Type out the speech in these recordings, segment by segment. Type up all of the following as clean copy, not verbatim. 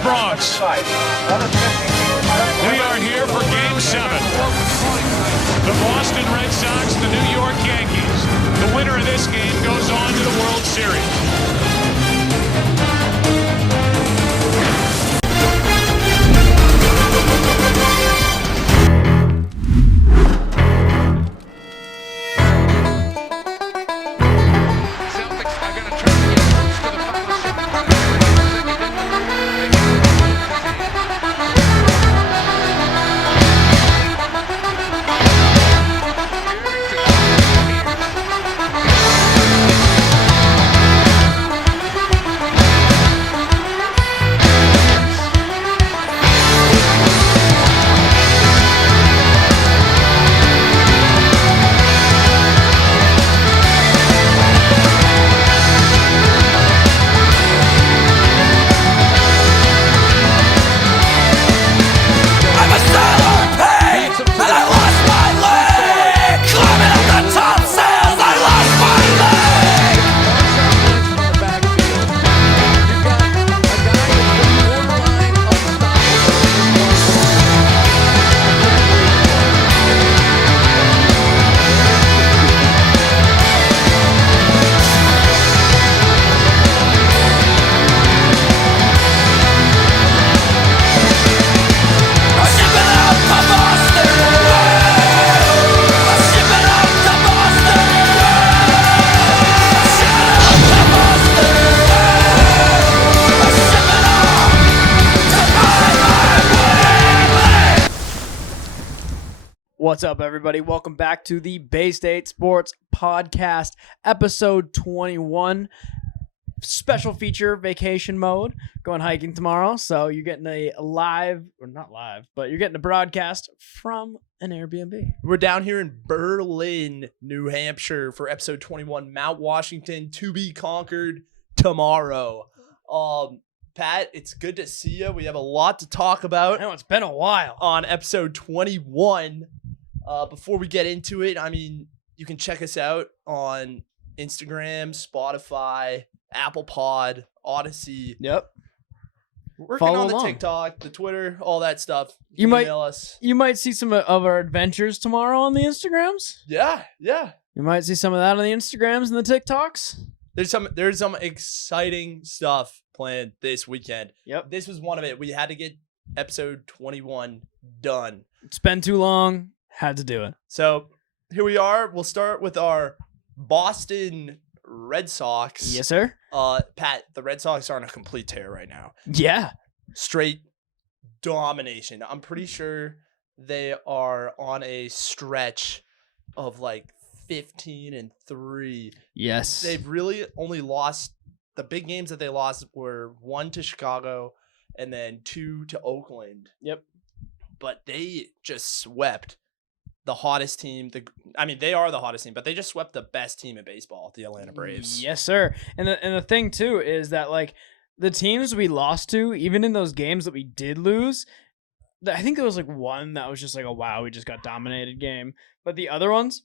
the Bronx. We are here for Game 7. The Boston Red Sox, the New York Yankees. The winner of this game goes on to the World Series. What's up, everybody? Welcome back to the Bay State Sports Podcast, episode 21. Special feature, vacation mode. Going hiking tomorrow, so you're getting a live, or not live, but you're getting a broadcast from an Airbnb. We're down here in Berlin, New Hampshire for episode 21, Mount Washington to be conquered tomorrow. Pat, it's good to see you. We have a lot to talk about. I know, it's been a while. On episode 21. Before we get into it, I mean, you can check us out on Instagram, Spotify, Apple Pod, Odyssey. Yep. Working Follow on the along. TikTok, the Twitter, all that stuff. You might email us. You might see some of our adventures tomorrow on the Instagrams. Yeah. You might see some of that on the Instagrams and the TikToks. There's some exciting stuff planned this weekend. Yep. This was one of it. We had to get episode 21 done. It's been too long. Had to do it. So here we are. We'll start with our Boston Red Sox. Yes, sir. Pat, the Red Sox are on a complete tear right now. Yeah. Straight domination. I'm pretty sure they are on a stretch of like 15-3. Yes. They've really only lost, the big games that they lost were 1 to Chicago and then 2 to Oakland. Yep. But they just swept the hottest team. They are the hottest team, but they just swept the best team in baseball, the Atlanta Braves. Yes, sir. And the thing too is that like the teams we lost to, even in those games that we did lose, I think there was like one that was just like a wow, we just got dominated game. But the other ones,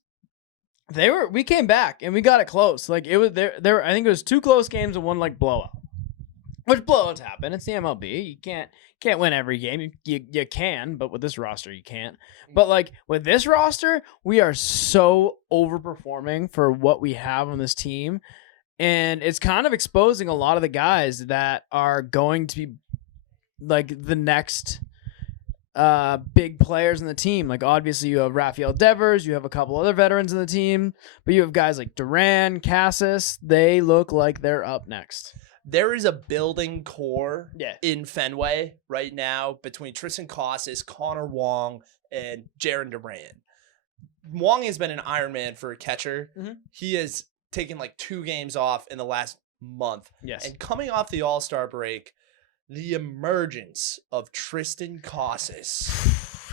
we came back and we got it close. Like it was there. I think it was 2 close games and 1 like blowout. Which blowouts happen. It's the MLB. You can't win every game. You can, but with this roster, you can't. But like with this roster, we are so overperforming for what we have on this team. And it's kind of exposing a lot of the guys that are going to be like the next big players in the team. Like obviously you have Rafael Devers, you have a couple other veterans in the team, but you have guys like Duran, Cassis. They look like they're up next. There is a building core Yeah. in Fenway right now between Tristan Casas, Connor Wong, and Jarren Duran. Wong has been an Iron Man for a catcher. Mm-hmm. He has taken like 2 games off in the last month. Yes. And coming off the All-Star break, the emergence of Tristan Casas.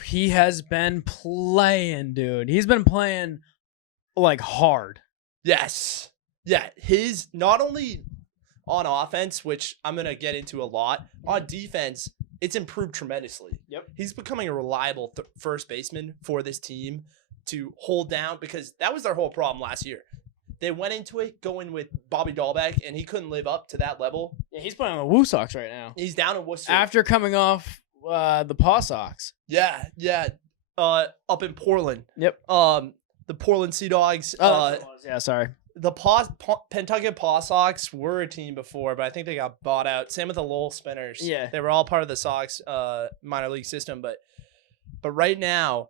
He has been playing, dude. He's been playing like hard. Yes. Yeah. His not only on offense, which I'm going to get into a lot, on defense, it's improved tremendously. Yep. He's becoming a reliable first baseman for this team to hold down, because that was their whole problem last year. They went into it going with Bobby Dahlbeck, and he couldn't live up to that level. Yeah, he's playing on the Woo Sox right now. He's down in Worcester. After coming off the Paw Sox. Yeah. Up in Portland. Yep. The Portland Sea Dogs. Yeah, sorry. The Pentucket Paw Sox were a team before, but I think they got bought out. Same with the Lowell Spinners. Yeah. They were all part of the Sox minor league system, but right now,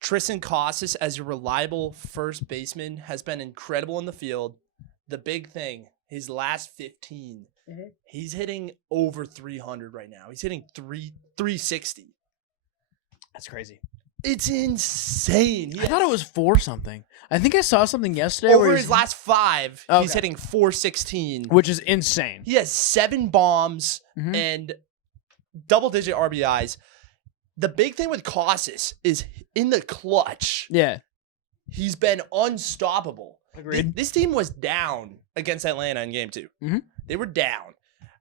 Tristan Casas as your reliable first baseman has been incredible in the field. The big thing, his last 15, he's hitting over 300 right now. He's hitting 360. That's crazy. It's insane. I thought it was 4 something. I think I saw something yesterday Over where his last 5, Okay. he's hitting 416. which is insane. He has 7 bombs Mhm. and double-digit RBIs. The big thing with Casas is in the clutch, Yeah. he's been unstoppable. Agreed. This team was down against Atlanta in game 2. Mhm. They were down.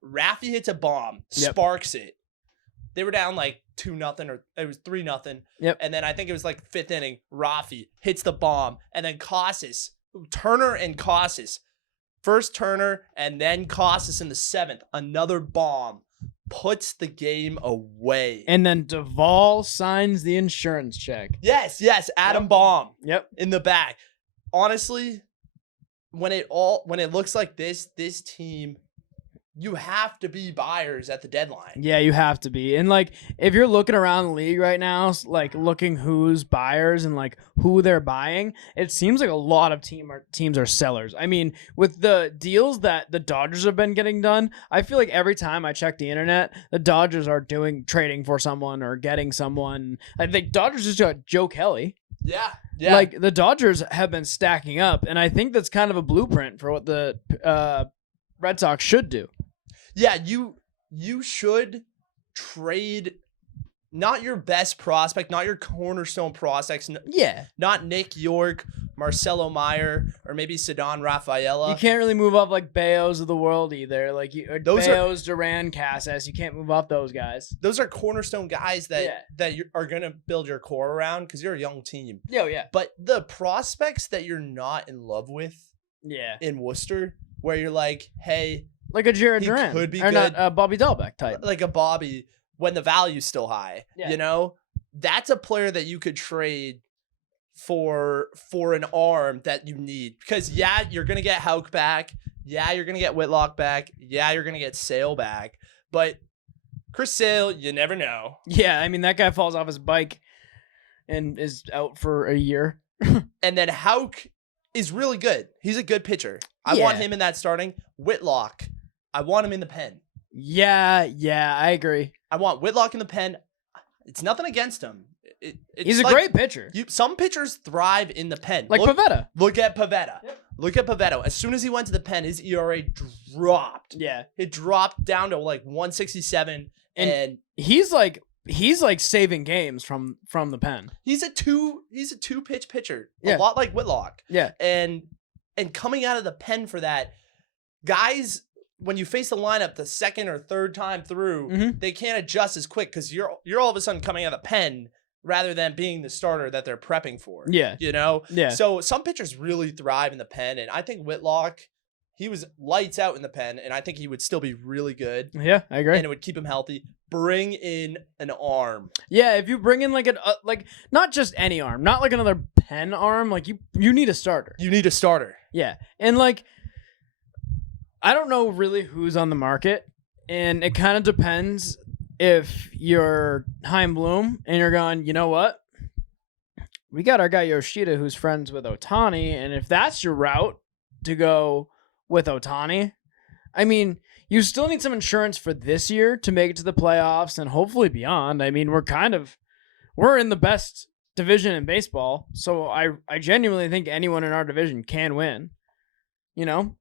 Raffy hits a bomb, Yep. sparks it. They were down like 2-0 or it was 3-0. Yep. And then I think it was like 5th inning. Raffy hits the bomb. And then Turner and Casas. First Turner and then Casas in the 7th. Another bomb. Puts the game away. And then Duvall signs the insurance check. Yes. Adam Baum Yep. in the back. Honestly, when it looks like this team, you have to be buyers at the deadline. Yeah, you have to be. And like, if you're looking around the league right now, like looking who's buyers and like who they're buying, it seems like a lot of teams are sellers. I mean, with the deals that the Dodgers have been getting done, I feel like every time I check the internet, the Dodgers are trading for someone or getting someone. I think Dodgers just got Joe Kelly. Yeah. Like the Dodgers have been stacking up, and I think that's kind of a blueprint for what the Red Sox should do. Yeah, you should trade not your best prospect, not your cornerstone prospects, Yeah. not Nick York, Marcelo Meyer, or maybe Cedon Rafaela. You can't really move up like Bayos of the world either. Like Those are- Bayos, Duran, Casas. You can't move up those guys. Those are cornerstone guys that Yeah. that you are going to build your core around because you're a young team. Yeah. But the prospects that you're not in love with Yeah. in Worcester, where you're like, hey, Like a Jared He Duran. could be or good. not Bobby Dahlbeck type. like a Bobby, when the value's still high, Yeah. you know, that's a player that you could trade for an arm that you need. Because yeah, you're gonna get Houck back. Yeah, you're gonna get Whitlock back. Yeah, you're gonna get Sale back. But Chris Sale, you never know. Yeah, I mean that guy falls off his bike and is out for a year. And then Houck is really good. He's a good pitcher. I want Yeah. him in that starting. Whitlock, I want him in the pen. Yeah, I agree. I want Whitlock in the pen. It's nothing against him. It's He's a like- great pitcher. Some pitchers thrive in the pen. Like Pavetta. Look at Pavetta. Yep. Look at Pavetta. As soon as he went to the pen, his ERA dropped. Yeah. It dropped down to like 167, and He's like saving games from the pen. he's a two pitch pitcher. Yeah. A lot like Whitlock. Yeah. And coming out of the pen for that, guys, when you face the lineup the second or third time through, Mhm. they can't adjust as quick because you're all of a sudden coming out of the pen rather than being the starter that they're prepping for. Yeah. You know? Yeah. So some pitchers really thrive in the pen, and I think Whitlock, he was lights out in the pen, and I think he would still be really good, Yeah, I agree. and it would keep him healthy. Bring in an arm. Yeah, if you bring in like like not just any arm, not like another pen arm, like you need a starter. You need a starter. Yeah. And like I don't know really who's on the market, and it kind of depends if you're Chaim Bloom and you're going, you know what? We got our guy Yoshida who's friends with Ohtani, and if that's your route to go with Ohtani, I mean, you still need some insurance for this year to make it to the playoffs and hopefully beyond. I mean, we're in the best division in baseball, so I genuinely think anyone in our division can win. You know?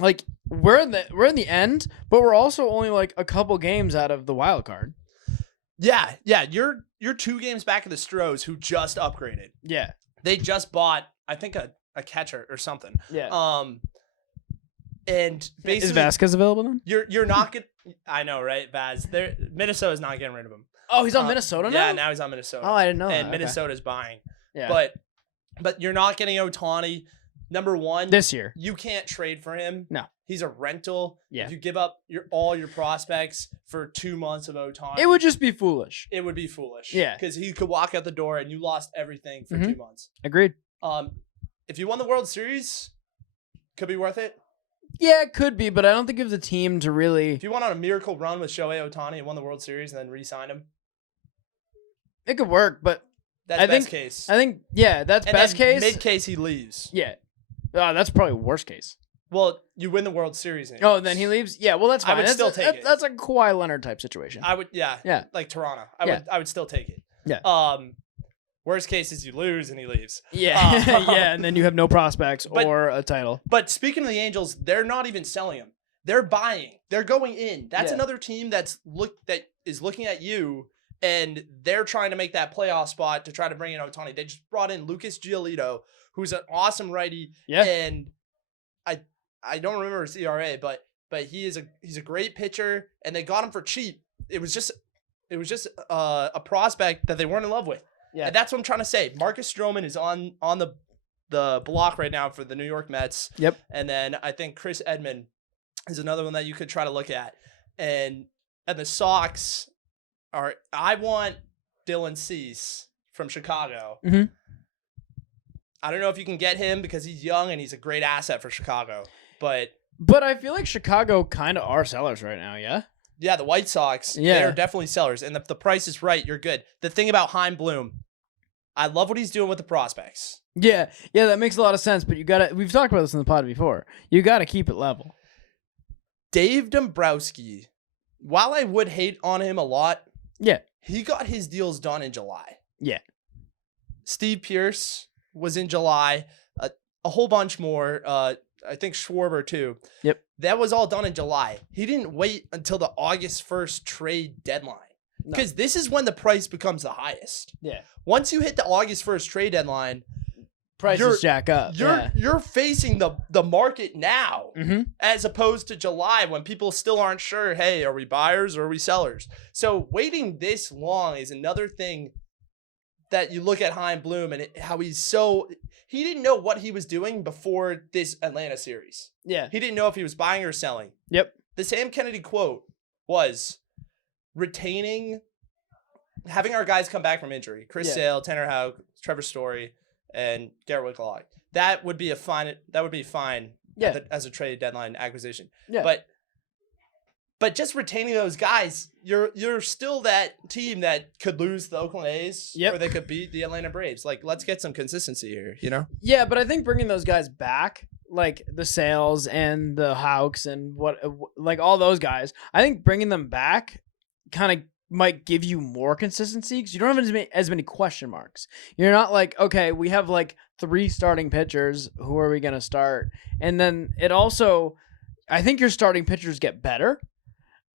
Like we're in the end, but we're also only like a couple games out of the wild card. Yeah. You're 2 games back of the Stros, who just upgraded. Yeah. They just bought, I think, a catcher or something. Yeah. And Is basically, Vasquez available then? you're not gonna. I know, right? Vaz. Minnesota's not getting rid of him. Oh, he's on Minnesota now? Yeah, now he's on Minnesota. Oh, I didn't know And that. Okay. Minnesota's buying. Yeah. But you're not getting Ohtani. Number one, this year. you can't trade for him. No. He's a rental. Yeah. If you give up all your prospects for 2 months of Ohtani, It would just be foolish. it would be foolish. Yeah. Because he could walk out the door and you lost everything for 2 months. Agreed. If you won the World Series, could be worth it. Yeah, it could be, but I don't think it was a team to really. If you went on a miracle run with Shohei Ohtani and won the World Series and then re-signed him, It could work, but that's I best think- case. I think that's And best then case. Mid case, he leaves. Yeah. That's probably worst case. Well, you win the World Series. And Oh, then he leaves? Yeah, well, that's I fine. would That's still a- take that- it. That's a Kawhi Leonard type situation. I would, yeah, like Toronto. I would still take it. Yeah. Worst case is you lose and he leaves. Yeah. Yeah, and then you have no prospects But- or a title. But speaking of the Angels, they're not even selling him. They're buying. They're going in. That's Yeah. another team that is looking at you, and they're trying to make that playoff spot to try to bring in Ohtani. They just brought in Lucas Giolito, who's an awesome righty. Yeah. And I don't remember his ERA, but he's a great pitcher, and they got him for cheap. It was just a prospect that they weren't in love with. Yeah. And that's what I'm trying to say. Marcus Stroman is on the block right now for the New York Mets. Yep. And then I think Chris Edmond is another one that you could try to look at. And the Sox I want Dylan Cease from Chicago. Mhm. I don't know if you can get him because he's young and he's a great asset for Chicago. But But I feel like Chicago kind of are sellers right now, yeah? yeah, the White Sox, Yeah. they're definitely sellers. And if the price is right, you're good. The thing about Chaim Bloom, I love what he's doing with the prospects. Yeah, that makes a lot of sense, but we've talked about this in the pod before. You got to keep it level. Dave Dombrowski, while I would hate on him a lot, Yeah. he got his deals done in July. Yeah. Steve Pierce was in July. A whole bunch more. I think Schwarber too. Yep. That was all done in July. He didn't wait until the August 1st trade deadline. No. Because this is when the price becomes the highest. Yeah. Once you hit the August 1st trade deadline, Prices jack up. you're facing the market now. Mm-hmm. As opposed to July when people still aren't sure, hey, are we buyers or are we sellers? So waiting this long is another thing that you look at Chaim Bloom and how he didn't know what he was doing before this Atlanta series. Yeah. He didn't know if he was buying or selling. Yep. The Sam Kennedy quote was having our guys come back from injury. Chris Yeah. Sale, Tanner Houck, Trevor Story, and Garrett Whitlock. That would be fine Yeah. as a trade deadline acquisition. Yeah. But just retaining those guys, you're still that team that could lose the Oakland A's, Yep. or they could beat the Atlanta Braves. Like, let's get some consistency here, you know? Yeah, but I think bringing those guys back, like the Sales and the Hawks and like all those guys, I think bringing them back kind of might give you more consistency because you don't have as many question marks. You're not like, okay, we have like 3 starting pitchers. Who are we going to start? And then it also, I think your starting pitchers get better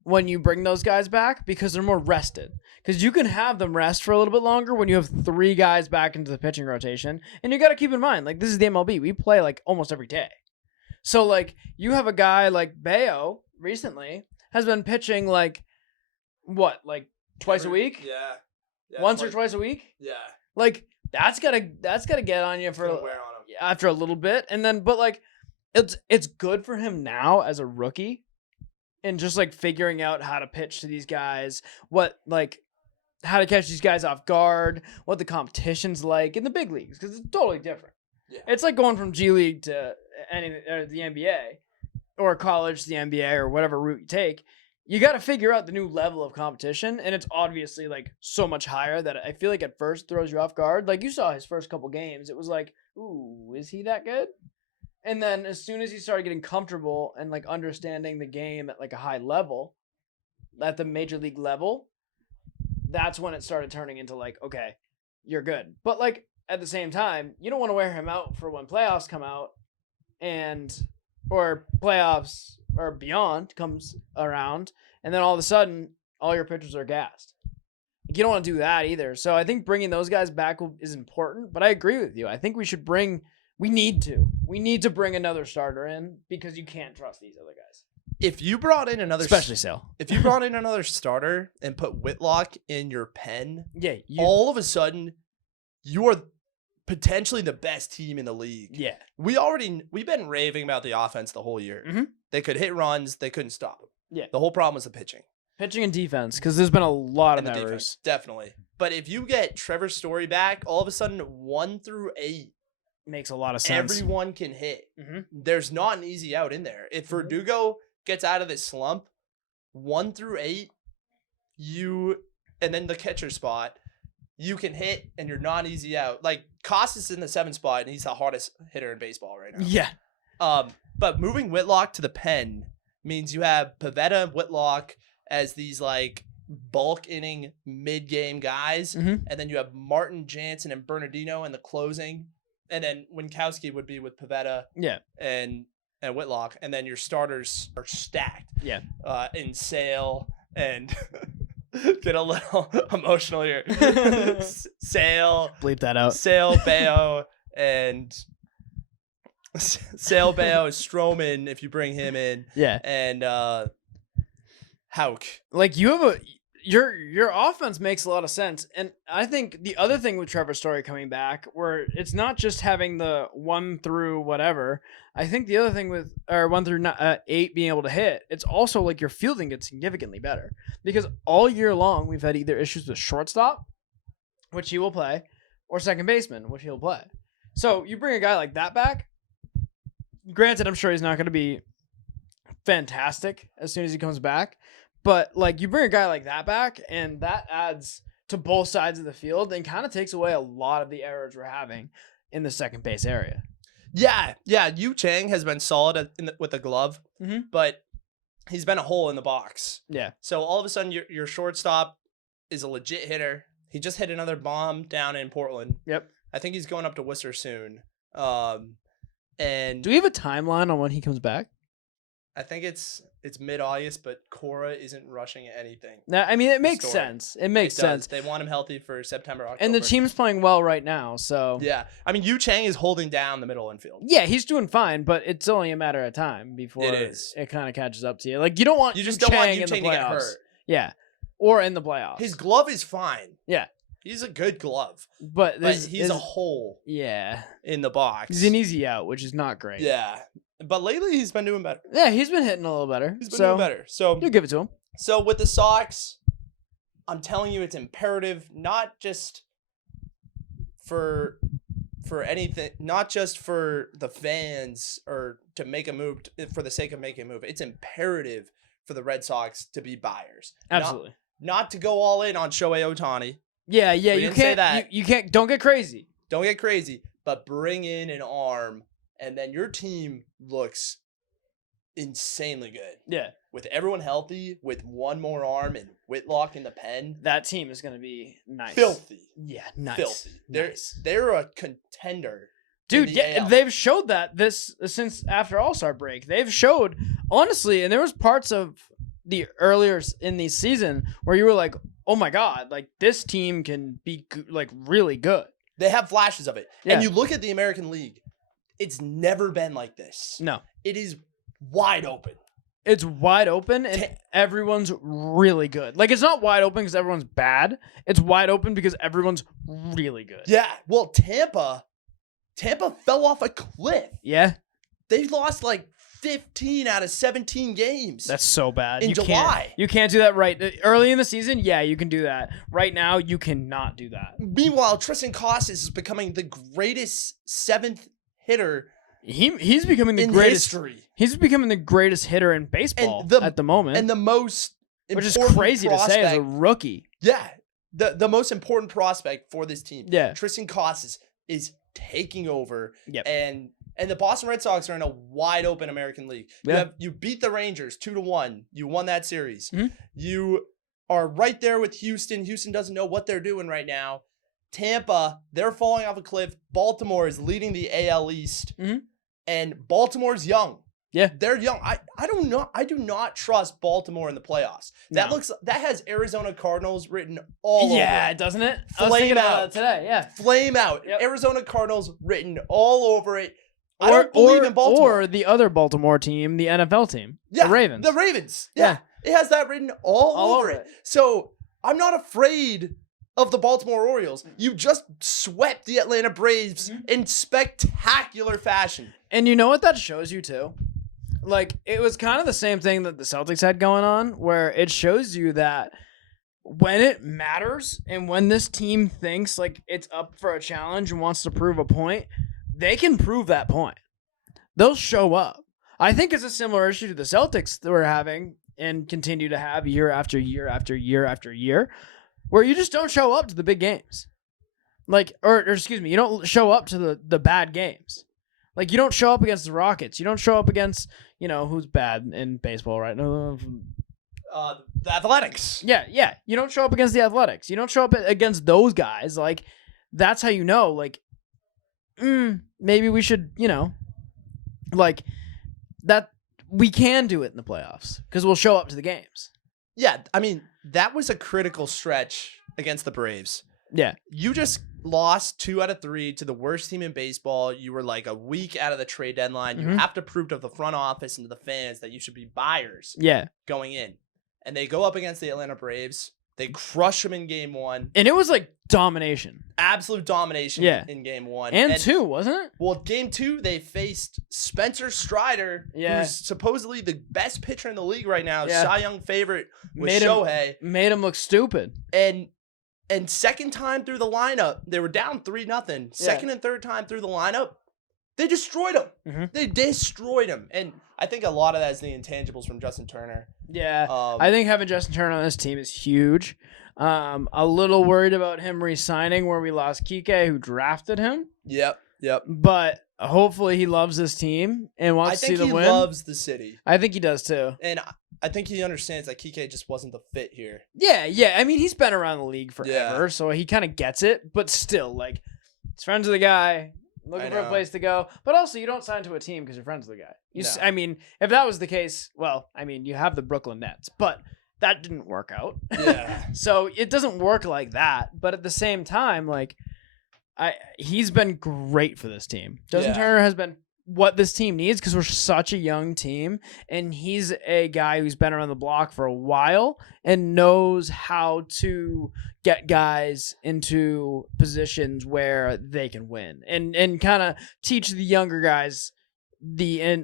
when you bring those guys back because they're more rested. Because you can have them rest for a little bit longer when you have 3 guys back into the pitching rotation. And you got to keep in mind, like, this is the MLB. We play, like, almost every day. So, like, you have a guy like Bayo recently has been pitching, like, what, like, twice a week? Yeah. Once or twice a week? Yeah. Like, that's gotta get on you for Wear on him. after a little bit. And then, but, like, it's good for him now as a rookie. And just like figuring out how to pitch to these guys, how to catch these guys off guard, what the competition's like in the big leagues, because it's totally different. Yeah. It's like going from G League to the NBA, or college to the NBA, or whatever route you take. You got to figure out the new level of competition, and it's obviously like so much higher that I feel like at first throws you off guard. Like you saw his first couple games, it was like, ooh, is he that good? And then as soon as he started getting comfortable and like understanding the game at like a high level, at the major league level, that's when it started turning into like, okay, you're good. But like at the same time, you don't want to wear him out for when playoffs come out or playoffs or beyond comes around. And then all of a sudden, all your pitchers are gassed. You don't want to do that either. So I think bringing those guys back is important. But I agree with you. I think we need to bring another starter in because you can't trust these other guys. If you brought in another, Especially Sale. if you brought in another starter and put Whitlock in your pen, Yeah. all of a sudden you are potentially the best team in the league. Yeah. We've been raving about the offense the whole year. Mhm. They could hit runs, they couldn't stop them. Yeah. The whole problem was the pitching Pitching and defense, because there's been a lot of and the errors. defense, definitely. But if you get Trevor Story back, all of a sudden 1 through 8, Makes a lot of sense. everyone can hit. Mhm. There's not an easy out in there. If Verdugo gets out of this slump, 1 through 8, and then the catcher spot, you can hit and you're not easy out. Like Costas in the 7th spot, and he's the hardest hitter in baseball right now. Yeah. But moving Whitlock to the pen means you have Pivetta and Whitlock as these like bulk inning mid-game guys, Mhm. and then you have Martin, Jansen, and Bernardino in the closing, and then Winkowski would be with Pivetta Yeah. and Whitlock, and then your starters are stacked. Yeah. In Sale and get a little emotional here. Sale, Bleep that out. Bayo, and Sale, Bayo, Stroman if you bring him in, Yeah. and Hauk. Like you have your offense makes a lot of sense. And I think the other thing with Trevor Story coming back, where it's not just having the 1 through whatever. I think the other thing with 1 through 8 being able to hit, it's also like your fielding gets significantly better, because all year long we've had either issues with shortstop, which he will play, or second baseman, which he'll play. So you bring a guy like that back. Granted, I'm sure he's not going to be fantastic as soon as he comes back. But like you bring a guy like that back, and that adds to both sides of the field and kind of takes away a lot of the errors we're having in the second base area. Yeah. Yu Chang has been solid with the glove, but he's been a hole in the box. Yeah. So all of a sudden, your shortstop is a legit hitter. He just hit another bomb down in Portland. Yep. I think he's going up to Worcester soon. And Do we have a timeline on when he comes back? I think it's mid-August, but Cora isn't rushing anything. Now, I mean, it makes Story. sense. It makes It does. sense. They want him healthy for September, October. And the team's playing well right now, so Yeah. I mean, Yu Chang is holding down the middle infield. yeah, he's doing fine, but it's only a matter of time before It is. it kind of catches up to you. Like you don't want You just Yu don't want Chang Yu in the Chang to get playoffs. hurt. Yeah, or in the playoffs. His glove is fine. Yeah. He's a good glove. but But he's a hole yeah. in the box. He's an easy out, which is not great. Yeah. But lately he's been doing better. Yeah, he's been hitting a little better. He's been so doing better. So you'll give it to him. So with the Sox, I'm telling you, it's imperative not just for anything, not just for the fans or to make a move for the sake of making a move. It's imperative for the Red Sox to be buyers. Absolutely. Not to go all in on Shohei Ohtani. Yeah, We you didn't say can't. that. You can't. Don't get crazy. Don't get crazy, but bring in an arm, and then your team looks insanely good. Yeah, With everyone healthy, with one more arm and Whitlock in the pen, that team is gonna be nice. filthy. Yeah, nice. Filthy. Nice. They're a contender. Dude, in the yeah, AL. they've showed that this since after All-Star break. They've showed honestly, and there was parts of the earlier in the season where you were like, "Oh my god, like this team can be like really good." They have flashes of it. Yeah. And you look at the American League, it's never been like this. No, It is wide open. it's wide open and everyone's really good. Like it's not wide open because everyone's bad. It's wide open because everyone's really good. Yeah. Well, Tampa fell off a cliff. Yeah, They lost like 15 out of 17 games. that's so bad. In You July. you can't do that right early in the season. Yeah, you can do that. Right now, you cannot do that. Meanwhile, Tristan Costas is becoming the greatest 7th hitter He's becoming the in greatest. history. He's becoming the greatest hitter in baseball And the- at the moment, And the most which is important crazy to say as a prospect- rookie. Yeah. The most important prospect for this team. Yeah. Tristan Costas is taking over. Yep. And the Boston Red Sox are in a wide open American League. Yeah. You beat the Rangers 2-1. You won that series. Mhm. You are right there with Houston. Houston doesn't know what they're doing right now. Tampa, they're falling off a cliff. Baltimore is leading the AL East. Mhm. And Baltimore's young. Yeah. They're young. I do not trust Baltimore in the playoffs. That has Arizona Cardinals written all Yeah, over it. doesn't it? I was Flame thinking about out. it today. Yeah. Flame out. Yep. Arizona Cardinals written all over it. I don't believe in Baltimore. Or the other Baltimore team, the NFL team, Yeah, the Ravens. The Ravens. Yeah. It has that written all over it. So I'm not afraid of the Baltimore Orioles. You just swept the Atlanta Braves in spectacular fashion. And you know what that shows you too? Like, it was kind of the same thing that the Celtics had going on, where it shows you that when it matters and when this team thinks like it's up for a challenge and wants to prove a point, they can prove that point. They'll show up. I think it's a similar issue to the Celtics that we're having and continue to have year after year after year after year, where you just don't show up to the big games. Like, or excuse me, you don't show up to the bad games. Like, you don't show up against the Rockets. You don't show up against, who's bad in baseball right now. The Athletics. Yeah. You don't show up against the Athletics. You don't show up against those guys. Like, that's how you know, like, maybe we should, like, that we can do it in the playoffs because we'll show up to the games. Yeah, I mean, that was a critical stretch against the Braves. Yeah. You just lost 2 out of 3 to the worst team in baseball. You were like a week out of the trade deadline. You have to prove to the front office and to the fans that you should be buyers going in. And they go up against the Atlanta Braves. They crush them in game 1. And it was like domination. Absolute domination in game 1. And 2, wasn't it? Well, game 2, they faced Spencer Strider, who's supposedly the best pitcher in the league right now. Cy Young favorite with Shohei. Made him look stupid. And second time through the lineup, they were down 3-0. Second and third time through the lineup, they destroyed him. They destroyed him. And I think a lot of that is the intangibles from Justin Turner. Yeah, I think having Justin Turner on this team is huge. A little worried about him re-signing where we lost Kike, who drafted him. Yep. But hopefully he loves this team and wants to see the win. I think he loves the city. I think he does too. And I think he understands that Kike just wasn't the fit here. Yeah. I mean, he's been around the league forever, so he kind of gets it. But still, like, he's friends with the guy, looking for a place to go. But also, you don't sign to a team because you're friends with the guy. I mean, if that was the case, well, I mean, you have the Brooklyn Nets, but that didn't work out. Yeah. So it doesn't work like that. But at the same time, like, he's been great for this team. Justin Turner has been what this team needs because we're such a young team, and he's a guy who's been around the block for a while and knows how to get guys into positions where they can win and kind of teach the younger guys the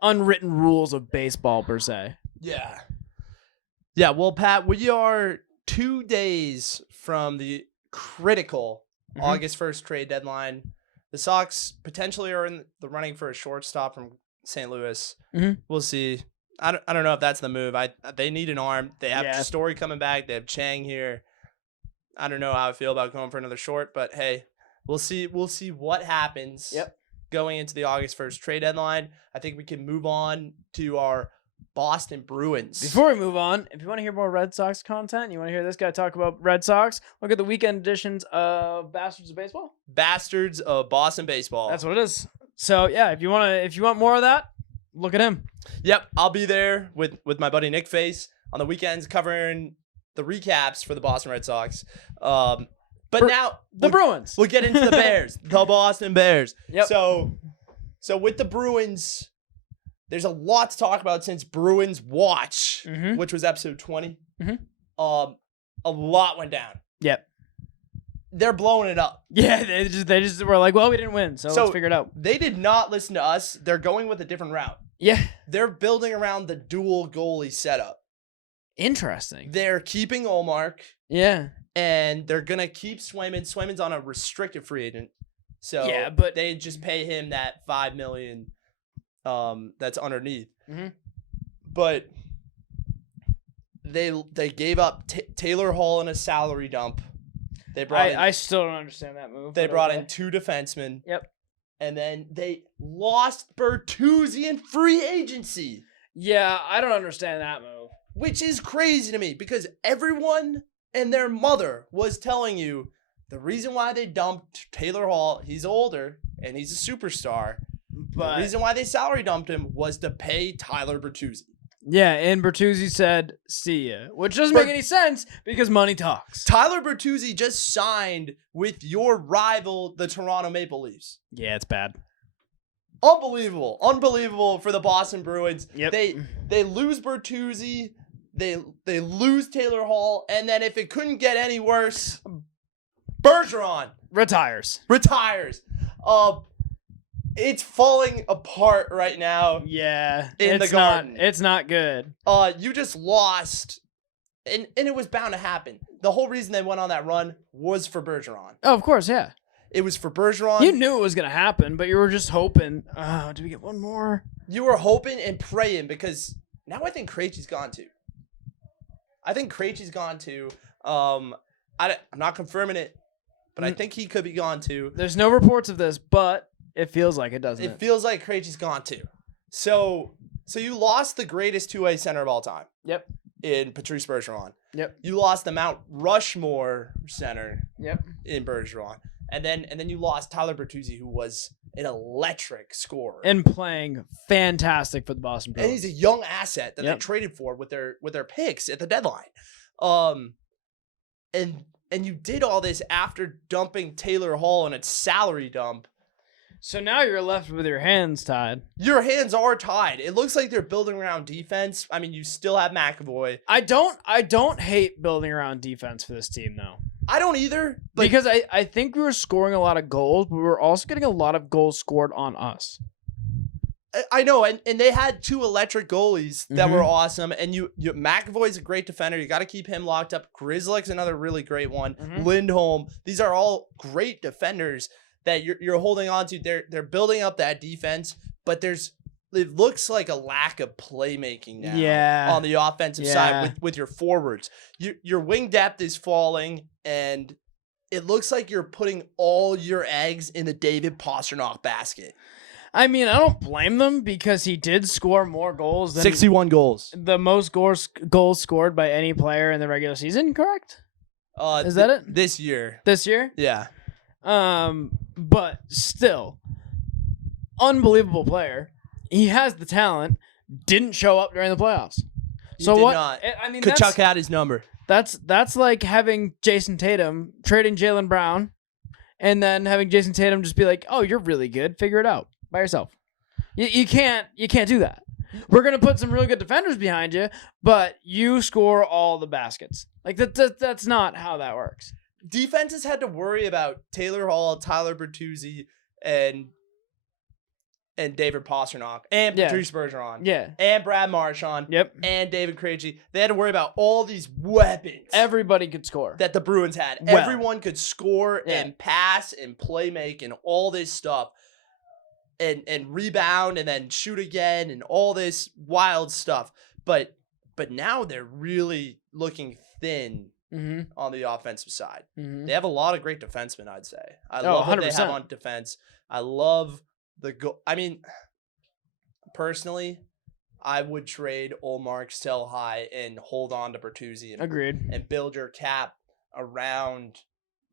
unwritten rules of baseball per se. Yeah. Well, Pat, we are 2 days from the critical August 1st trade deadline. The Sox potentially are in the running for a shortstop from St. Louis. We'll see. I don't know if that's the move. They need an arm. They have Story coming back. They have Chang here. I don't know how I feel about going for another short, but hey, we'll see. We'll see what happens going into the August 1st trade deadline. I think we can move on to our Boston Bruins. Before we move on, if you want to hear more Red Sox content, you want to hear this guy talk about Red Sox, look at the weekend editions of Bastards of Baseball. Bastards of Boston Baseball. That's what it is. So yeah, if you want more of that, look at him. Yep, I'll be there with my buddy Nick Face on the weekends covering the recaps for the Boston Red Sox. But now the Bruins. We'll get into the Bears, the Boston Bears. Yep. So with the Bruins, there's a lot to talk about since Bruins Watch, which was episode 20. A lot went down. Yep. They're blowing it up. Yeah, they just were like, well, we didn't win, so let's figure it out. They did not listen to us. They're going with a different route. Yeah. They're building around the dual goalie setup. Interesting. They're keeping Olmark. Yeah. And they're going to keep Swayman. Swayman's on a restricted free agent. So but they just pay him that $5 million that's underneath. But they gave up Taylor Hall in a salary dump. They brought I still don't understand that move. They brought in 2 defensemen. Yep. And then they lost Bertuzzi in free agency. Yeah, I don't understand that move. Which is crazy to me because everyone and their mother was telling you the reason why they dumped Taylor Hall, he's older and he's a superstar. But the reason why they salary dumped him was to pay Tyler Bertuzzi. Yeah, and Bertuzzi said, see ya. Which doesn't make any sense because money talks. Tyler Bertuzzi just signed with your rival, the Toronto Maple Leafs. Yeah, it's bad. Unbelievable for the Boston Bruins. Yep. They lose Bertuzzi. They lose Taylor Hall, and then if it couldn't get any worse, Bergeron Retires. retires. It's falling apart right now. Yeah. In the it's Garden. It's not good. You just lost, and it was bound to happen. The whole reason they went on that run was for Bergeron. Oh, of course, yeah. It was for Bergeron. You knew it was going to happen, but you were just hoping. Do we get one more? You were hoping and praying because now I think Krejci's gone too. I think Krejci's gone too. I'm not confirming it, but I think he could be gone too. There's no reports of this, but it feels like it, doesn't it? It feels like Krejci's gone too. So you lost the greatest two-way center of all time. Yep. In Patrice Bergeron. Yep. You lost the Mount Rushmore center. Yep. In Bergeron. And then you lost Tyler Bertuzzi, who was an electric scorer. And playing fantastic for the Boston Bruins. And he's a young asset that Yep. they traded for with their picks at the deadline. And you did all this after dumping Taylor Hall in its salary dump. So now you're left with your hands tied. Your hands are tied. It looks like they're building around defense. I mean, you still have McAvoy. I don't hate building around defense for this team though. I don't either. But Because I think we were scoring a lot of goals, but we were also getting a lot of goals scored on us. I know, and they had two electric goalies that Mhm. were awesome. And you McAvoy's a great defender. You got to keep him locked up. Grizzlick's another really great one. Mhm. Lindholm. These are all great defenders that you're holding on to. They're building up that defense, but it looks like a lack of playmaking now. Yeah. On the offensive Yeah. side with your forwards. Your wing depth is falling, and it looks like you're putting all your eggs in the David Pastrnak basket. I mean, I don't blame them because he did score more goals than 61 goals. the most goals scored by any player in the regular season, correct? Is that it? This year. This year? Yeah. But still, unbelievable player. He has the talent. Didn't show up during the playoffs. He So did what? not. I mean, Kachuk had his number. that's like having Jason Tatum trading Jaylen Brown, and then having Jason Tatum just be like, "Oh, you're really good. Figure it out by yourself." You can't do that. We're gonna put some really good defenders behind you, but you score all the baskets. Like that's not how that works. Defenses had to worry about Taylor Hall, Tyler Bertuzzi, and David Pastrnak, and Yeah. Patrice Bergeron, Yeah. and Brad Marchand, Yep. and David Krejci. They had to worry about all these weapons Everybody could score. that the Bruins had. Well, Everyone could score yeah. and pass and play make and all this stuff, and rebound and then shoot again and all this wild stuff. But now they're really looking thin Mm-hmm. on the offensive side. Mm-hmm. They have a lot of great defensemen, I'd say. I Oh, love what they 100%. have on defense. I love the goal. I mean, personally, I would trade Olmark Stelhigh and hold on to Bertuzzi Agreed. and build your cap around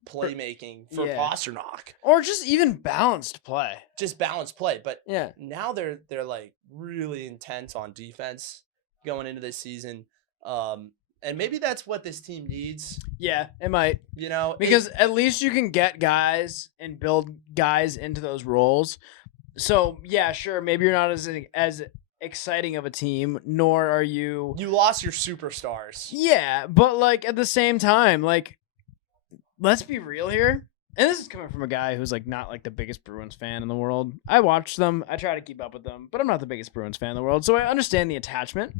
playmaking for Yeah. Pastrnak. Or just even balanced play. Just balanced play. But Yeah. now they're like really intense on defense going into this season. And maybe that's what this team needs, Yeah, it might. you know, Because at least you can get guys and build guys into those roles. So, yeah, sure, maybe you're not as exciting of a team, nor are you. you lost your superstars. Yeah, but like at the same time, like let's be real here. And this is coming from a guy who's like not like the biggest Bruins fan in the world. I watch them, I try to keep up with them, but I'm not the biggest Bruins fan in the world. So I understand the attachment.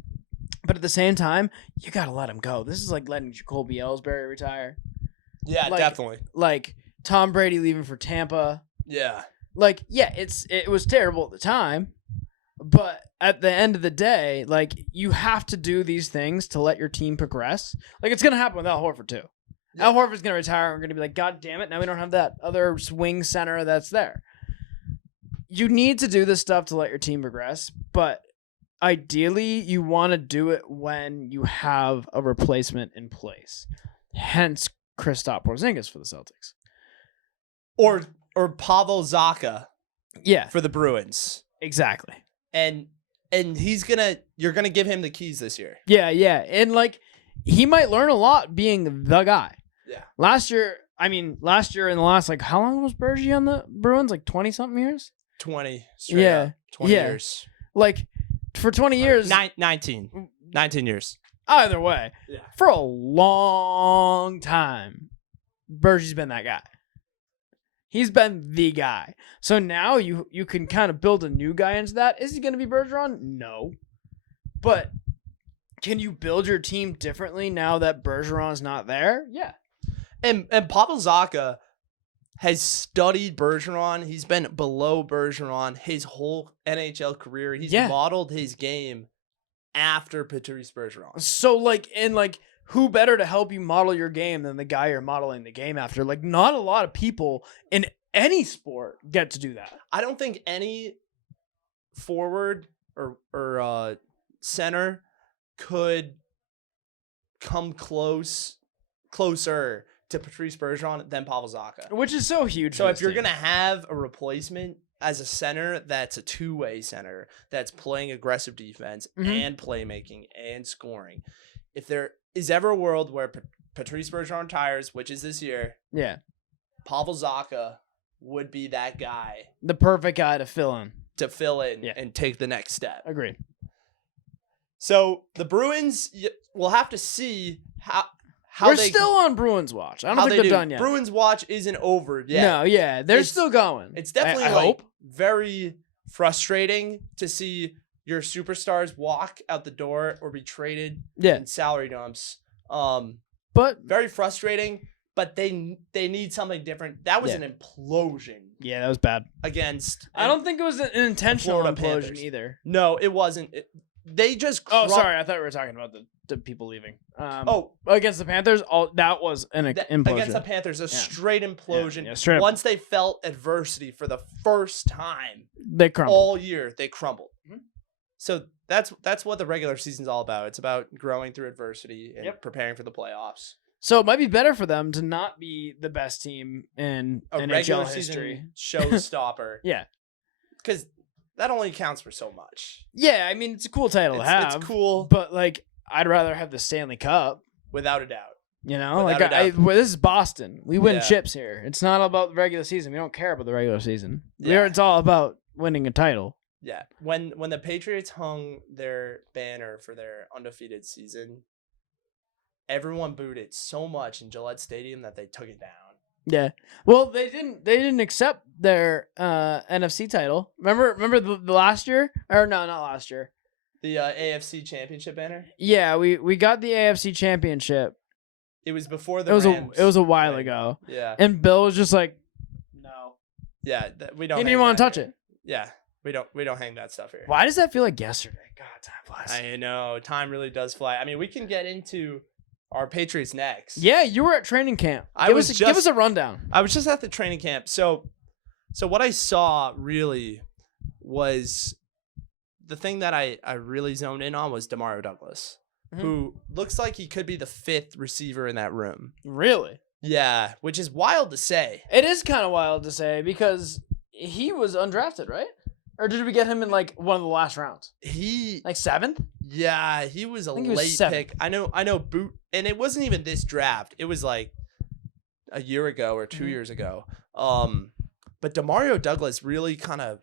But at the same time, you gotta let him go. This is like letting Jacoby Ellsbury retire. Yeah, Like- definitely. Like Tom Brady leaving for Tampa. Yeah. Like, yeah, it was terrible at the time, but at the end of the day, like you have to do these things to let your team progress. Like it's gonna happen with Al Horford too. Yeah. Al Horford's gonna retire, and we're gonna be like, God damn it, now we don't have that other swing center that's there. You need to do this stuff to let your team progress, but ideally you want to do it when you have a replacement in place. Hence Kristaps Porzingis for the Celtics. Or Pavel Zacha Yeah, for the Bruins. exactly. And you're gonna give him the keys this year. Yeah, yeah. And like he might learn a lot being the guy. Yeah. Last year in the last like how long was Bergie on the Bruins? Like 20 something years? 20 straight Yeah, up. 20 yeah. years. Like for 20 years. 19 years. Either way, Yeah. for a long time, Bergie's been that guy. He's been the guy. So now you can kind of build a new guy into that. Is he going to be Bergeron? No. But can you build your team differently now that Bergeron's not there? Yeah. And Pavel Zacha has studied Bergeron. He's been below Bergeron his whole NHL career. He's modeled his game after Patrice Bergeron. So who better to help you model your game than the guy you're modeling the game after? Like, not a lot of people in any sport get to do that. I don't think any forward or center could come closer to Patrice Bergeron than Pavel Zacha. Which is so huge. So if you're going to have a replacement as a center that's a two-way center that's playing aggressive defense and playmaking and scoring, if there is ever a world where Patrice Bergeron retires, which is this year, Pavel Zacha would be that guy. The perfect guy to fill in. And take the next step. Agreed. So the Bruins, we'll have to see how We're still on Bruins watch. I don't think they're done yet. Bruins watch isn't over yet. No, yeah, they're still going. It's definitely I hope. very frustrating to see your superstars walk out the door or be traded in salary dumps. But very frustrating. But they need something different. That was an implosion. Yeah, that was bad. Against I don't think it was an intentional Florida implosion Panthers. either. No, it wasn't. They just. Oh, sorry. I thought we were talking about the people leaving. Against the Panthers, that was an implosion. Against the Panthers, a straight implosion. Yeah, straight up. Once they felt adversity for the first time They crumbled. all year, they crumbled. So that's what the regular season's all about. It's about growing through adversity and preparing for the playoffs. So it might be better for them to not be the best team in A NHL regular history. season showstopper. Yeah. Because that only counts for so much. Yeah, I mean, it's a cool title to have. It's cool. But, I'd rather have the Stanley Cup. Without a doubt. You know? Without a doubt. This is Boston. We win Yeah. chips here. It's not about the regular season. We don't care about the regular season. Yeah. It's all about winning a title. Yeah. When the Patriots hung their banner for their undefeated season, everyone booed it so much in Gillette Stadium that they took it down. Yeah. Well, they didn't accept their NFC title. Remember the last year? Or no, not last year. The AFC Championship banner? Yeah, we got the AFC Championship. It was before the Rams. It was a while Right. ago. Yeah. And Bill was just like, no. Yeah, we don't. He didn't want to touch it. Yeah, we don't hang that stuff here. Why does that feel like yesterday? God, time flies. I know, time really does fly. I mean, we can get into our Patriots next. Yeah, you were at training camp. Give us a rundown. I was just at the training camp. So what I saw really was the thing that I really zoned in on was Demario Douglas, who looks like he could be the fifth receiver in that room. Really? Yeah, which is wild to say. It is kind of wild to say because he was undrafted, right? Or did we get him in one of the last rounds? He 7th? Yeah, he was a think he was late 7th. pick. I know boot, and it wasn't even this draft. It was a year ago or 2 years ago. But Demario Douglas really kind of,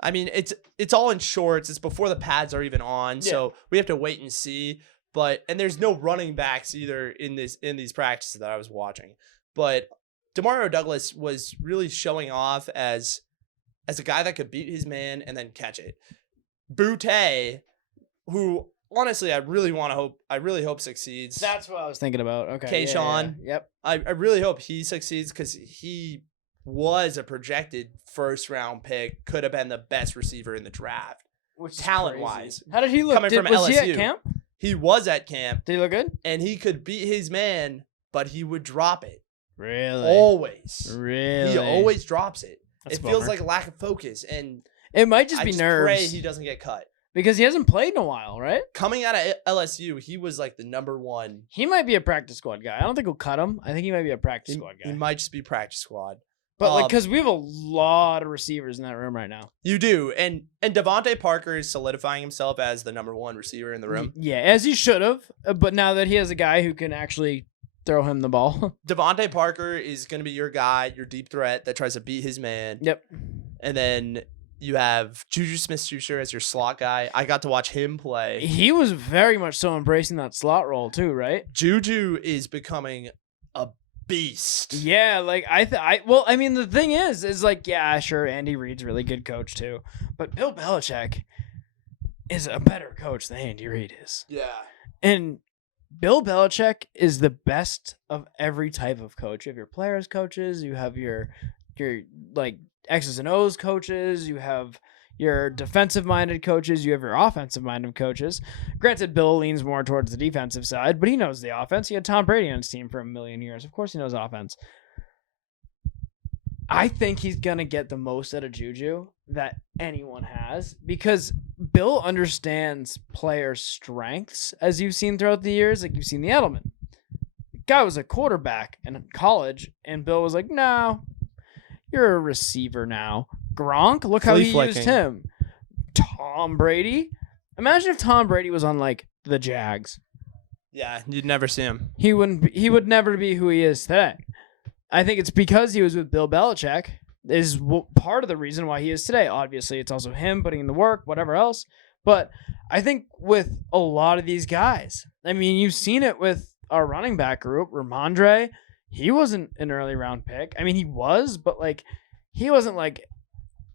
I mean, it's all in shorts. It's before the pads are even on, so we have to wait and see. And there's no running backs either in these practices that I was watching. But Demario Douglas was really showing off as a guy that could beat his man and then catch it. Boutte, who honestly I really hope succeeds. That's what I was thinking about. Okay. Kayshawn. Yeah. Yep. I really hope he succeeds because he was a projected first round pick, could have been the best receiver in the draft. Which talent wise. How did he look? Coming from was he LSU. at camp? He was at camp Did he look good? and he could beat his man, but he would drop it. Really? Always. Really? He always drops it. That's it a feels bummer. like a lack of focus, and It might just I be just nerves. pray he doesn't get cut. Because he hasn't played in a while, right? Coming out of LSU, he was the number one. He might be a practice squad guy. I don't think we'll cut him. I think he might be a practice squad He guy. might just be practice squad. But because we have a lot of receivers in that room right now. You do, and Devontae Parker is solidifying himself as the number one receiver in the room. Yeah, as he should have. But now that he has a guy who can actually throw him the ball. Devontae Parker is going to be your guy, your deep threat that tries to beat his man. Yep. And then You have Juju Smith-Schuster as your slot guy. I got to watch him play. He was very much so embracing that slot role too, right? Juju is becoming a beast. Yeah, like I mean the thing is like, yeah, sure, Andy Reid's a really good coach too, but Bill Belichick is a better coach than Andy Reid is. Yeah. And Bill Belichick is the best of every type of coach. You have your players coaches, you have your like X's and O's coaches, you have your defensive-minded coaches, you have your offensive-minded coaches. Granted, Bill leans more towards the defensive side, but he knows the offense. He had Tom Brady on his team for a million years. Of course he knows offense. I think he's going to get the most out of Juju that anyone has because Bill understands players' strengths, as you've seen throughout the years. Like, you've seen the Edelman. The guy was a quarterback in college, and Bill was like, no, you're a receiver now. Gronk, look how he used him. Tom Brady. Imagine if Tom Brady was on, like, the Jags. Yeah, you'd never see him. He would never be who he is today. I think it's because he was with Bill Belichick is part of the reason why he is today. Obviously, it's also him putting in the work, whatever else. But I think with a lot of these guys, I mean, you've seen it with our running back group, Ramondre. He wasn't an early round pick. I mean, he was, but like he wasn't like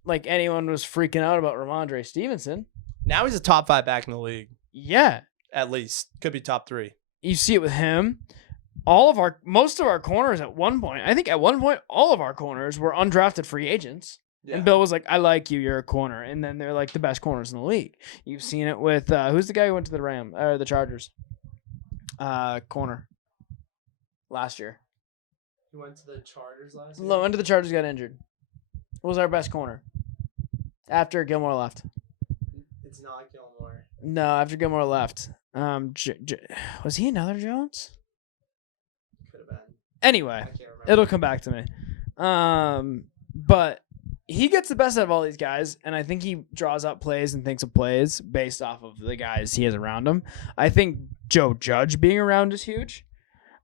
anyone was freaking out about Ramondre Stevenson. Now he's a top 5 back in the league. Yeah. At least. Could be top 3. You see it with him. Most of our corners at one point, I think at one point, all of our corners were undrafted free agents. Yeah. And Bill was like, I like you, you're a corner. And then they're like the best corners in the league. You've seen it with, who's the guy who went to the Chargers? Corner. Last year. He went to the Chargers last year? No, went to the Chargers, got injured. What was our best corner? After Gilmore left. It's not Gilmore. No, after Gilmore left. Was he another Jones? Anyway, it'll come back to me. But he gets the best out of all these guys, and I think he draws up plays and thinks of plays based off of the guys he has around him. I think Joe Judge being around is huge.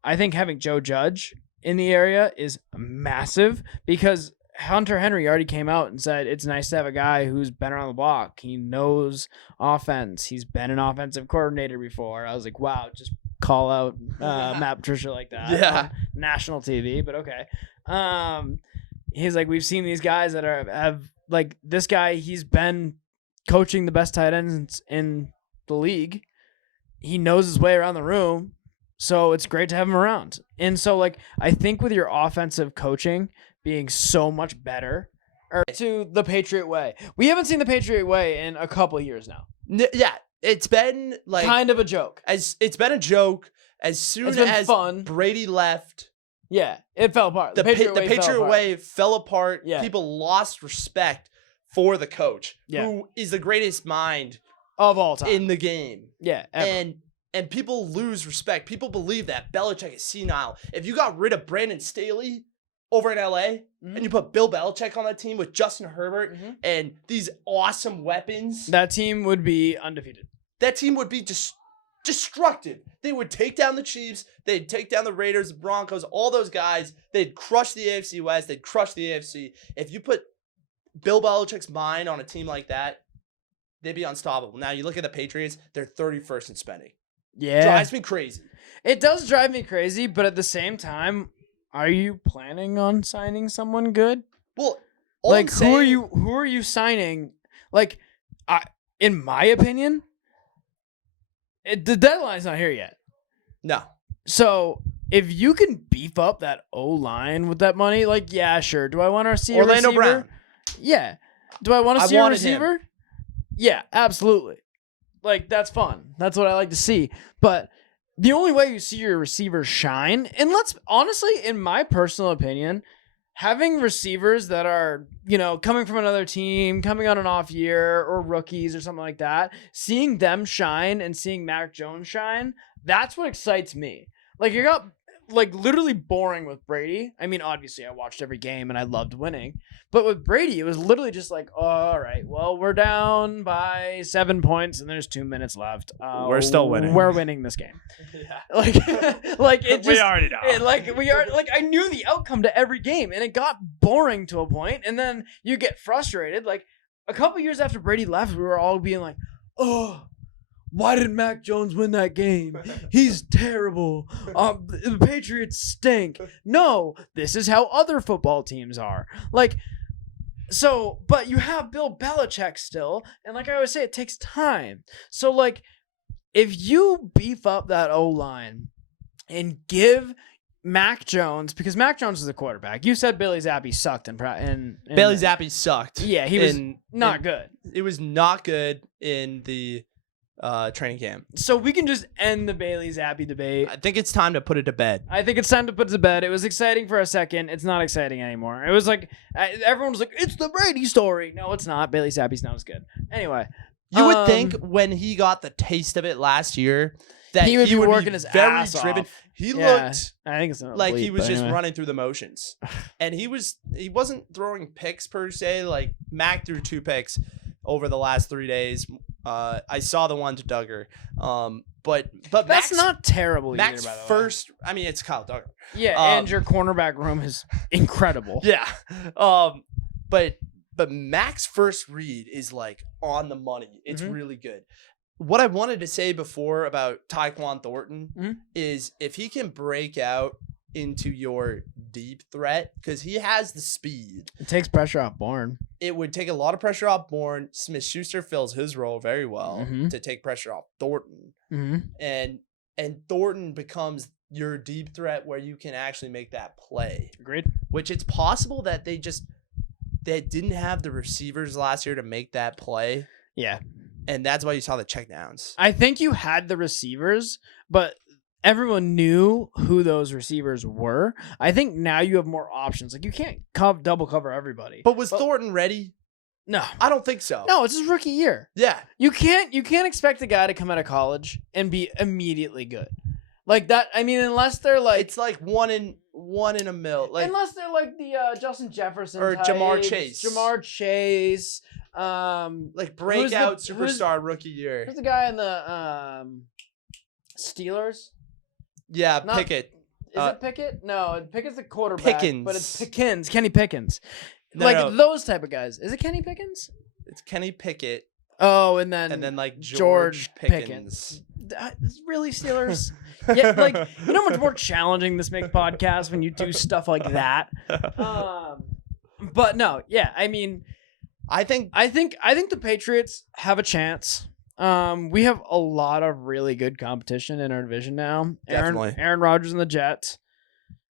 I think having Joe Judge in the area is massive because Hunter Henry already came out and said it's nice to have a guy who's been around the block. He knows offense. He's been an offensive coordinator before. I was like, wow, just call out Matt Patricia like that on national TV, but okay. He's like, we've seen these guys that have like this guy. He's been coaching the best tight ends in the league. He knows his way around the room, so it's great to have him around. And so, like, I think with your offensive coaching being so much better, or to the Patriot way, we haven't seen the Patriot way in a couple of years now. Yeah. It's been like kind of a joke. It's been a joke as soon as fun. Brady left. Yeah, it fell apart. The Patriot way fell apart. Yeah. People lost respect for the coach, yeah, who is the greatest mind of all time in the game. Yeah, ever. And people lose respect. People believe that Belichick is senile. If you got rid of Brandon Staley over in LA and you put Bill Belichick on that team with Justin Herbert and these awesome weapons, that team would be undefeated. That team would be destructive. They would take down the Chiefs. They'd take down the Raiders, the Broncos, all those guys. They'd crush the AFC West. They'd crush the AFC. If you put Bill Belichick's mind on a team like that, they'd be unstoppable. Now, you look at the Patriots, they're 31st in spending. Yeah. Drives me crazy. It does drive me crazy, but at the same time, are you planning on signing someone good? Well, like, who are you signing? Like, in my opinion, the deadline's not here yet. No. So if you can beef up that O-line with that money, like, yeah, sure. Do I want to see Orlando a receiver? Brown? Yeah. Do I want to see a receiver? Him. Yeah, absolutely. Like, that's fun. That's what I like to see. But the only way you see your receivers shine, and let's honestly, in my personal opinion, having receivers that are, coming from another team, coming on an off year, or rookies or something like that, seeing them shine and seeing Mac Jones shine, that's what excites me. Like, you got, like, literally boring with Brady. I mean, obviously, I watched every game and I loved winning. But with Brady, it was literally just like, oh, all right, well, we're down by 7 points and there's 2 minutes left. We're still winning. We're winning this game. Yeah. Like it just, we already know. I knew the outcome to every game and it got boring to a point, and then you get frustrated. Like, a couple years after Brady left, we were all being like, oh, why didn't Mac Jones win that game? He's terrible. The Patriots stink. No, this is how other football teams are. Like, so, but you have Bill Belichick still, and like I always say, it takes time. So, like, if you beef up that O-line and give Mac Jones, because Mac Jones is the quarterback. You said Bailey Zappi sucked in Bailey Zappi sucked. Yeah, he was not good. It was not good in the training camp. So we can just end the Bailey Zappi debate. I think it's time to put it to bed. I think it's time to put it to bed. It was exciting for a second. It's not exciting anymore. It was like everyone was like, "It's the Brady story." No, it's not. Bailey Zappi's not as good. Anyway, You would think when he got the taste of it last year that he would be working be his very ass driven. off. He Yeah, looked I think it's not like elite, he was but just anyway. running through the motions, and he wasn't throwing picks per se. Like Mac threw 2 picks over the last 3 days. I saw the one to Duggar, but That's Mac's, not terrible either, Mac's by the way. first. I mean, it's Kyle Duggar. Yeah, and your cornerback room is incredible. Yeah, but Mac's first read is like on the money. It's really good. What I wanted to say before about Tyquan Thornton is if he can break out into your deep threat, because he has the speed, It takes pressure off Bourne. it would take a lot of pressure off Bourne. Smith-Schuster fills his role very well to take pressure off Thornton. And Thornton becomes your deep threat where you can actually make that play. Agreed. Which it's possible that they didn't have the receivers last year to make that play. Yeah. And that's why you saw the checkdowns. I think you had the receivers, but everyone knew who those receivers were. I think now you have more options. Like, you can't double cover everybody. But was Thornton ready? No. I don't think so. No, it's his rookie year. Yeah. You can't expect a guy to come out of college and be immediately good. Like that, I mean, unless they're like It's like one in a mil. Like unless they're like the Justin Jefferson or types, Jamar Chase. Jamar Chase. like breakout who's superstar rookie year. Who's the guy in the Steelers? Yeah, Not- Pickett. Is it Pickett? No, Pickett's the quarterback. Pickens. But it's Pickens, Kenny Pickens. No. Those type of guys. Is it Kenny Pickens? It's Kenny Pickett Oh, and then like George Pickens. Really, Steelers? Yeah, like, you know how much more challenging this makes podcasts when you do stuff like that. But no, yeah, I mean, I think I think the Patriots have a chance. We have a lot of really good competition in our division now. Definitely. Aaron Rodgers and the Jets,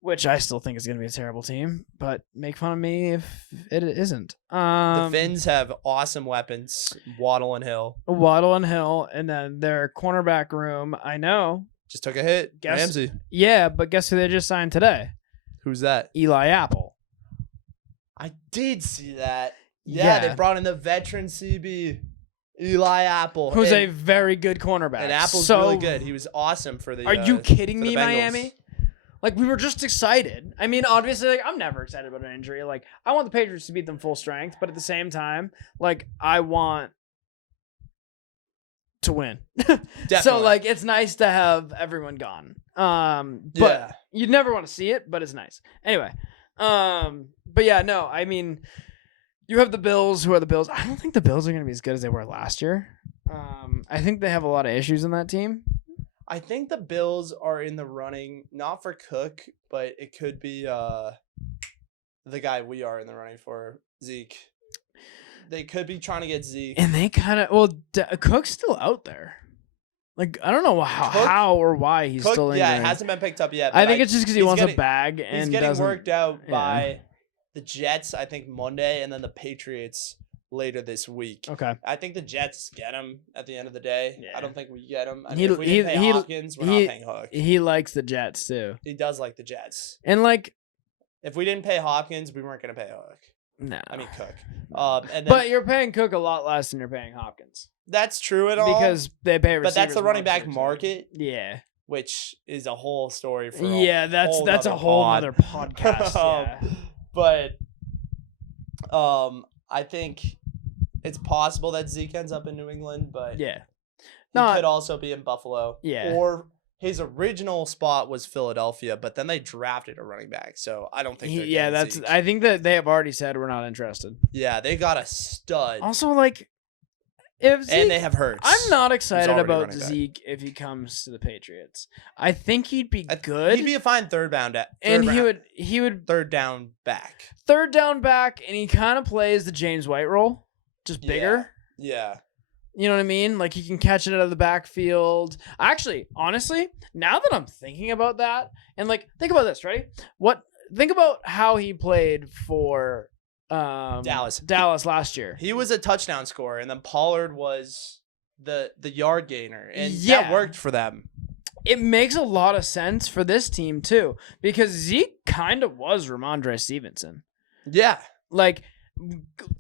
which I still think is going to be a terrible team, but make fun of me if it isn't. the Finns have awesome weapons. Waddle and Hill Waddle and Hill, and then their cornerback room. I know. just took a hit. Guess- Ramsey. Yeah, but guess who they just signed today? Who's that? Eli Apple. I did see that. Yeah, they brought in the veteran CB, Eli Apple, Who's a and, very good cornerback. and Apple's So, really good. He was awesome for the. Are you kidding for the me, Bengals. Miami? Like, we were just excited. I mean, obviously, like, I'm never excited about an injury. Like, I want the Patriots to beat them full strength, but at the same time, like, I want to win. So, Definitely. like, it's nice to have everyone gone. But Yeah. you'd never want to see it, but it's nice. Anyway, but yeah, no, I mean, you have the Bills. Who are the Bills? I don't think the Bills are going to be as good as they were last year. I think they have a lot of issues in that team. I think the Bills are in the running, not for Cook, but it could be the guy we are in the running for, Zeke. They could be trying to get Zeke. And they kind of Cook's still out there. Like, I don't know how or why he's Cook, still in yeah, there. it hasn't been picked up yet. I but think it's just because he he's wants getting- a bag and He's getting doesn't- worked out yeah. by the Jets, I think, Monday, and then the Patriots later this week. Okay. I think the Jets get him at the end of the day. Yeah. I don't think we get him. I He- mean, if we didn't pay he- Hopkins, we're he- not paying Hook. He likes the Jets too. He does like the Jets. And like, If we didn't pay Hopkins, we weren't going to pay Hook. no. I mean, Cook. And then, But you're paying Cook a lot less than you're paying Hopkins. that's true at all. Because they pay but that's the receivers running more back too. market, Yeah. which is a whole story for Yeah, that's a whole pod. other podcast. Yeah. But I think it's possible that Zeke ends up in New England, but Yeah. he No, could also be in Buffalo. Yeah. Or his original spot was Philadelphia, but then they drafted a running back. So I don't think. Yeah, that's. Zeke. I think that they have already said we're not interested. Yeah, they got a stud, Also, like, if Zeke, and they have Hurts. I'm not excited already about running back. Zeke if he comes to the Patriots. I think he'd be good, He'd be a fine third down he would third down back. third down back, and he kind of plays the James White role, just bigger. Yeah. You know what I mean? Like, he can catch it out of the backfield. Actually, honestly, now that I'm thinking about that, and like, think about this, ready? Think about how he played for Dallas last year. He was a touchdown scorer, and then Pollard was the yard gainer, and Yeah. that worked for them. It makes a lot of sense for this team too, because Zeke kind of was Ramondre Stevenson. Yeah. Like,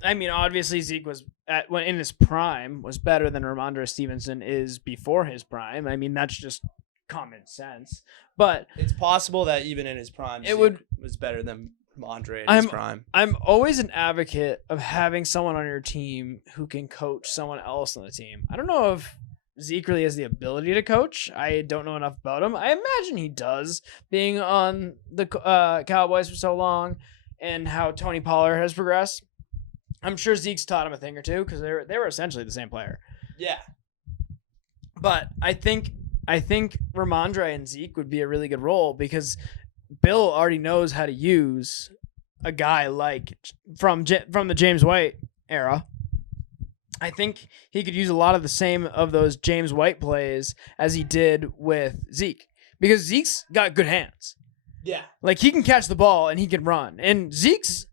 I mean, obviously Zeke was when in his prime was better than Ramondre Stevenson is before his prime. I mean, that's just common sense. But It's possible that even in his prime, It Zeke would- was better than Andre in his prime. I'm always an advocate of having someone on your team who can coach someone else on the team. I don't know if Zeke really has the ability to coach. I don't know enough about him. I imagine he does, being on the Cowboys for so long and how Tony Pollard has progressed. I'm sure Zeke's taught him a thing or two because they were essentially the same player. Yeah. But I think Ramondre and Zeke would be a really good role because Bill already knows how to use a guy like from the James White era. I think he could use a lot of the same of those James White plays as he did with Zeke because Zeke's got good hands. Yeah. Like, he can catch the ball and he can run. And Zeke's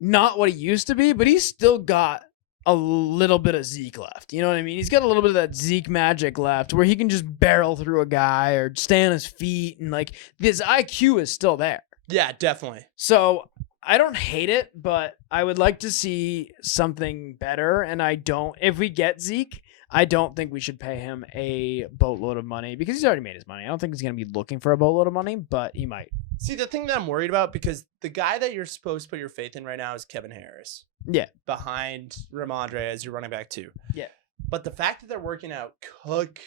not what he used to be, but he's still got a little bit of Zeke left. You know what I mean? He's got a little bit of that Zeke magic left where he can just barrel through a guy or stay on his feet. And, like, his IQ is still there. Yeah, definitely. So I don't hate it, but I would like to see something better. And if we get Zeke, I don't think we should pay him a boatload of money because he's already made his money. I don't think he's going to be looking for a boatload of money, but he might. See, the thing that I'm worried about, because the guy that you're supposed to put your faith in right now is Kevin Harris. Yeah. Behind Ramondre as your running back too. Yeah. But the fact that they're working out Cook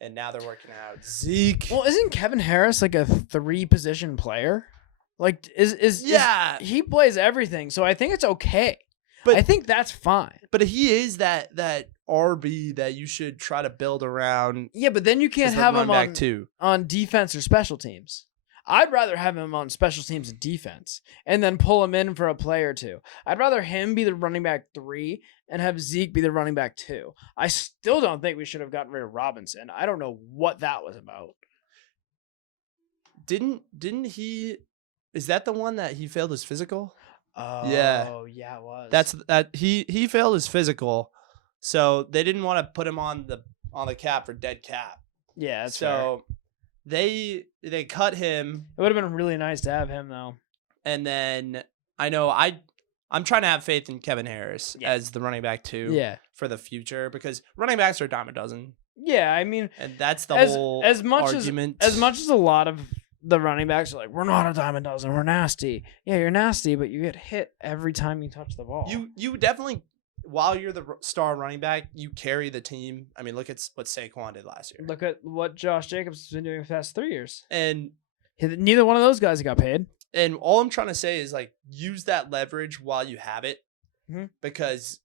and now they're working out Zeke. Well, isn't Kevin Harris like a 3-position player? Like, yeah. he plays everything, so I think it's okay. But I think that's fine. But he is that RB that you should try to build around. Yeah, but then you can't as the have him running back on too. on defense or special teams. I'd rather have him on special teams and defense and then pull him in for a play or two. I'd rather him be the running back 3 and have Zeke be the running back 2. I still don't think we should have gotten rid of Robinson. I don't know what that was about. Didn't he? Is that the one that he failed his physical? Oh, Yeah. it was. That he failed his physical, so they didn't want to put him on the cap for dead cap. Yeah, that's fair. So they cut him, It would have been really nice to have him though. and then I'm trying to have faith in Kevin Harris as the running back too. Yeah. For the future, because running backs are a dime a dozen, Yeah, I mean, and that's the as whole much argument. as much as a lot of the running backs are like, we're not a dime a dozen, we're nasty. Yeah, you're nasty, but you get hit every time you touch the ball. You definitely, while you're the star running back, you carry the team. I mean, look at what Saquon did last year. Look at what Josh Jacobs has been doing for the past 3 years. And Neither one of those guys got paid. all I'm trying to say is, like, use that leverage while you have it, Mhm. because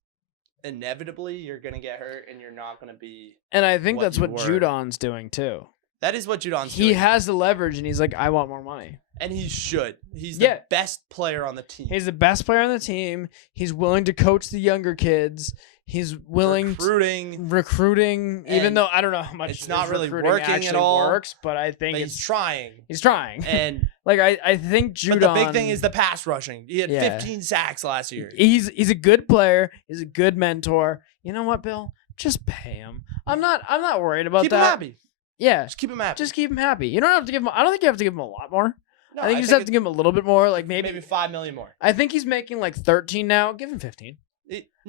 inevitably you're gonna get hurt and you're not gonna be. And I think What that's you what were. Judon's doing too. That is what Judon's He doing. has the leverage and he's like, I want more money. And he should. He's Yeah. the best player on the team. He's the best player on the team. He's willing to coach the younger kids. He's willing recruiting, even And though I don't know how much it's not his really recruiting working at actually all, works, but I think but he's trying. he's trying. And Like, I think Judon. but the big thing is the pass rushing. He had Yeah. 15 sacks last year. he's a good player. He's a good mentor. You know what, Bill? Just pay him. I'm not worried about Keep that. him happy. Yeah, Just keep him happy. just keep him happy. You don't have to give him. I don't think you have to give him a lot more. No, I think you just have to give him a little bit more. Like maybe $5 million more. I think he's making like 13 now. Give him 15.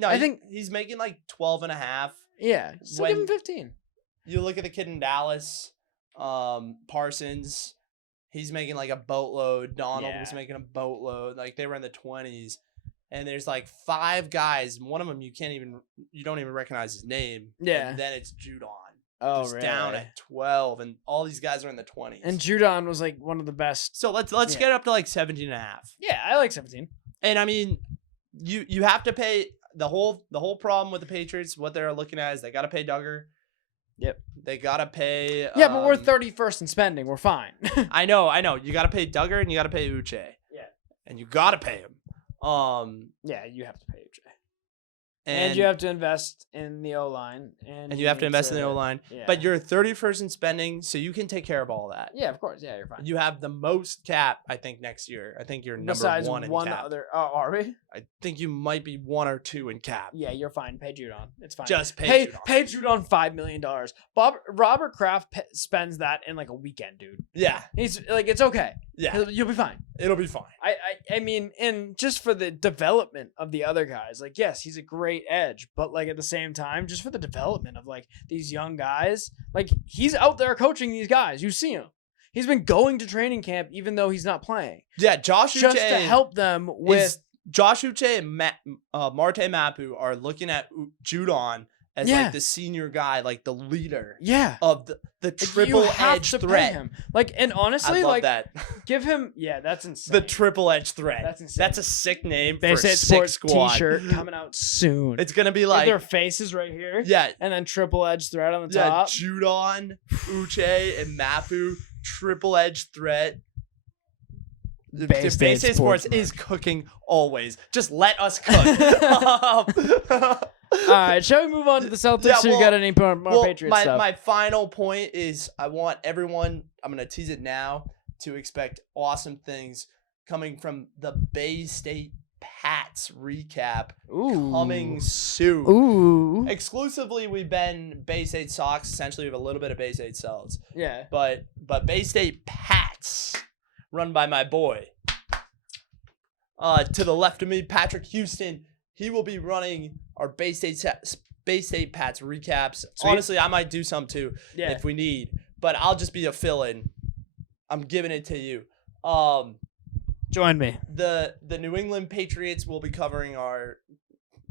I think he's making like 12 and a half. Yeah, so give When- him 15. You look at the kid in Dallas, Parsons. He's making like a boatload. Donald was Yeah. making a boatload. Like, they were in the 20s. And there's like 5 guys. One of them you don't even recognize his name. Yeah. And then it's Judon. Oh, was really? down at 12, and all these guys are in the 20s. And Judon was like one of the best. So let's Yeah. get up to like 17 and a half. Yeah, I like 17. And I mean, you have to pay the whole problem with the Patriots. What they're looking at is they got to pay Duggar. Yep. They got to pay. Yeah, but we're 31st in spending. We're fine. I know. You got to pay Duggar and you got to pay Uche. Yeah. And you got to pay him. Yeah, you have to pay Uche. And you have to invest in the O-line. And you have to need invest in the O-line. Yeah. But you're 31st in spending, so you can take care of all that. Yeah, of course. Yeah, you're fine. You have the most cap, I think, next year. I think you're number Besides one in one cap. other. Are we? I think you might be 1 or 2 in cap. Yeah, you're fine. Pay Judon. It's fine. Just pay Judon. Pay Judon $5 million. Robert Kraft spends that in like a weekend, dude. Yeah. He's like, it's okay. Yeah. You'll be fine. It'll be fine. I mean, and just for the development of the other guys, like, yes, he's a great edge, but like at the same time, just for the development of like these young guys, like he's out there coaching these guys. You see him. He's been going to training camp even though he's not playing. Yeah, Josh Just Uche to help them with Josh Uche and Marte Mapu are looking at Judon as like the senior guy, like the leader of the triple edge threat. him. Like, and honestly, I love like that. give him that's insane. The triple edge threat. That's insane. That's a sick name for a Base 8 sick Sports squad. t-shirt coming out soon. It's gonna be With like their faces right here. yeah, And then triple edge thread on the top. Judon, Uche, and Mapu, triple edge threat. Bay Bay State Sports man. is cooking always. Just let us cook. All right, shall we move on to the Celtics? You got any more Patriots stuff? My final point is I want everyone, I'm going to tease it now, to expect awesome things coming from the Bay State Pats recap coming soon. Ooh. Exclusively, we've been Bay State Sox. Essentially, we have a little bit of Bay State Celts. Yeah. But Bay State Pats, run by my boy. To the left of me, Patrick Houston. He will be running our Bay State Pats recaps. Sweet. Honestly, I might do some too if we need, but I'll just be a fill-in. I'm giving it to you. Join me. The New England Patriots will be covering our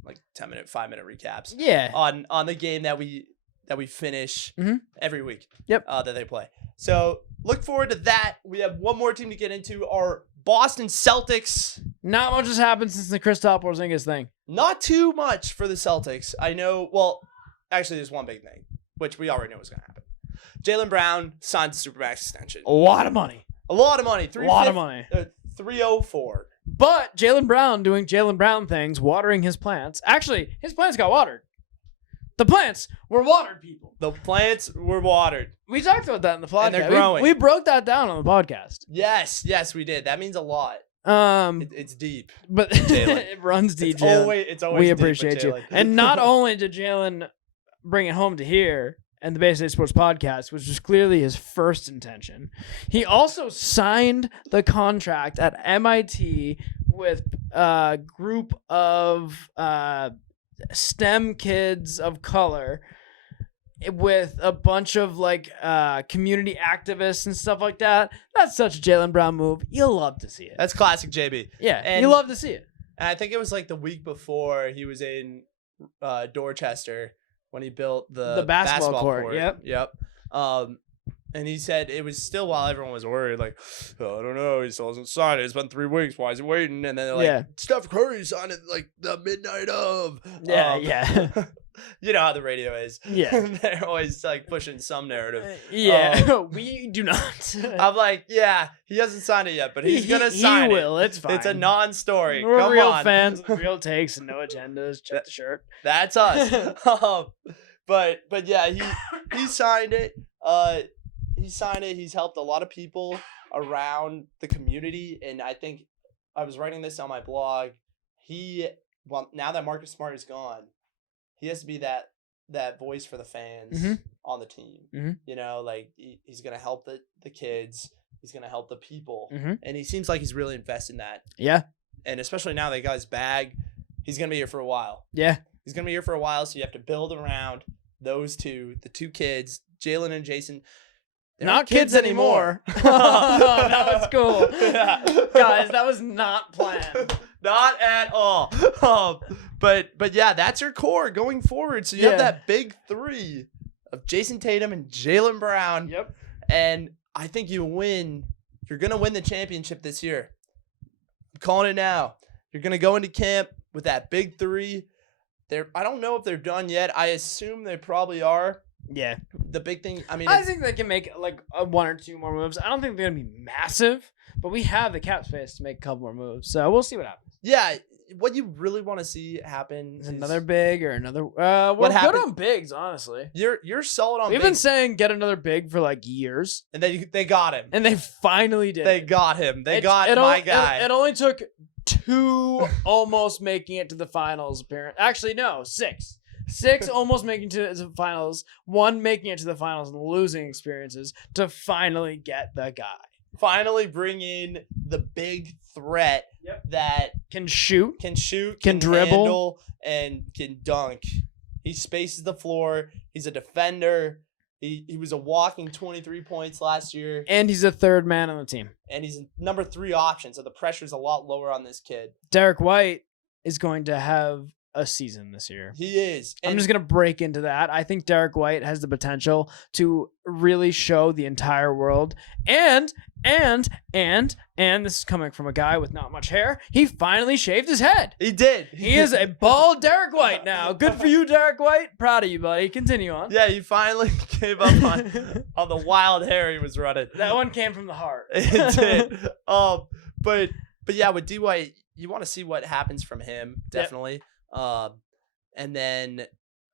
like 10-minute, 5-minute recaps. Yeah. On the game that we finish every week. Yep. That they play. So look forward to that. We have one more team to get into. Our Boston Celtics. Not much has happened since the Kristaps Porzingis thing. Not too much for the Celtics. I know. Well, actually, there's one big thing, which we already know was going to happen. Jaylen Brown signed a Supermax extension. A lot of money. A lot of money. A lot of money. 304. But Jaylen Brown doing Jaylen Brown things, watering his plants. Actually, his plants got watered. The plants were watered, people. The plants were watered. We talked about that in the podcast. And they're growing. We broke that down on the podcast. Yes, we did. That means a lot. It's deep. But Jaylen. it runs deep. It's always we deep with appreciate you. Jaylen. And not only did Jaylen bring it home to here and the Bay State Sports Podcast, which was clearly his first intention, he also signed the contract at MIT with a group of STEM kids of color with a bunch of like community activists and stuff like that. That's such a Jaylen Brown move. You'll love to see it. That's classic JB. Yeah, and you love to see it. And I think it was like the week before he was in Dorchester when he built the basketball court. Yep. And he said it was still while everyone was worried, like, oh, I don't know, he still hasn't signed it. It's been 3 weeks. Why is he waiting? And then they're like, Steph Curry signed it like the midnight of. Yeah. You know how the radio is. Yeah. They're always like pushing some narrative. We do not. I'm like, yeah, he hasn't signed it yet, but he's going to sign it. He will. It's fine. It's a non-story. We're Come real on. fans with real takes and no agendas. Check the shirt. That's us. But yeah, he signed it. He signed it. He's helped a lot of people around the community, and I think I was writing this on my blog. Now that Marcus Smart is gone, he has to be that voice for the fans on the team. You know, like he's gonna help the kids. He's gonna help the people, and he seems like he's really invested in that. Yeah, and especially now that he got his bag, he's gonna be here for a while. Yeah, he's gonna be here for a while. So you have to build around those the two kids, Jalen and Jason. They're not kids anymore. Oh, that was cool. Yeah. Guys, that was not planned. Not at all. But yeah, that's your core going forward. So you have that big three of Jason Tatum and Jaylen Brown. Yep. And I think you're going to win the championship this year. I'm calling it now. You're going to go into camp with that big three. I don't know if they're done yet. I assume they probably are. Yeah. The big thing, I think they can make like one or two more moves. I don't think they're going to be massive, but we have the cap space to make a couple more moves. So we'll see what happens. Yeah. What you really want to see happen Is another big or another. We're good on bigs, honestly. You're solid on We've bigs. been saying get another big for like years, And they got him. and they finally did. They got him. They got it my only- guy. It only took 2 almost making it to the finals. Actually, no, 6. 6 almost making it to the finals. 1 making it to the finals and losing experiences to finally get the guy. Finally bring in the big threat that Can shoot. can shoot, Can dribble. handle, and can dunk. He spaces the floor. He's a defender. He was a walking 23 points last year, And he's a third man on the team. and he's a number 3 option, so the pressure's a lot lower on this kid. Derek White is going to have a season this year. He is. I'm And just going to break into that. I think Derek White has the potential to really show the entire world. And this is coming from a guy with not much hair. He finally shaved his head. he did. He is a bald Derek White now. Good for you, Derek White. Proud of you, buddy. Continue on. Yeah, he finally gave up on the wild hair he was running. That one came from the heart. It did. But yeah, with D White, you want to see what happens from him, definitely. And then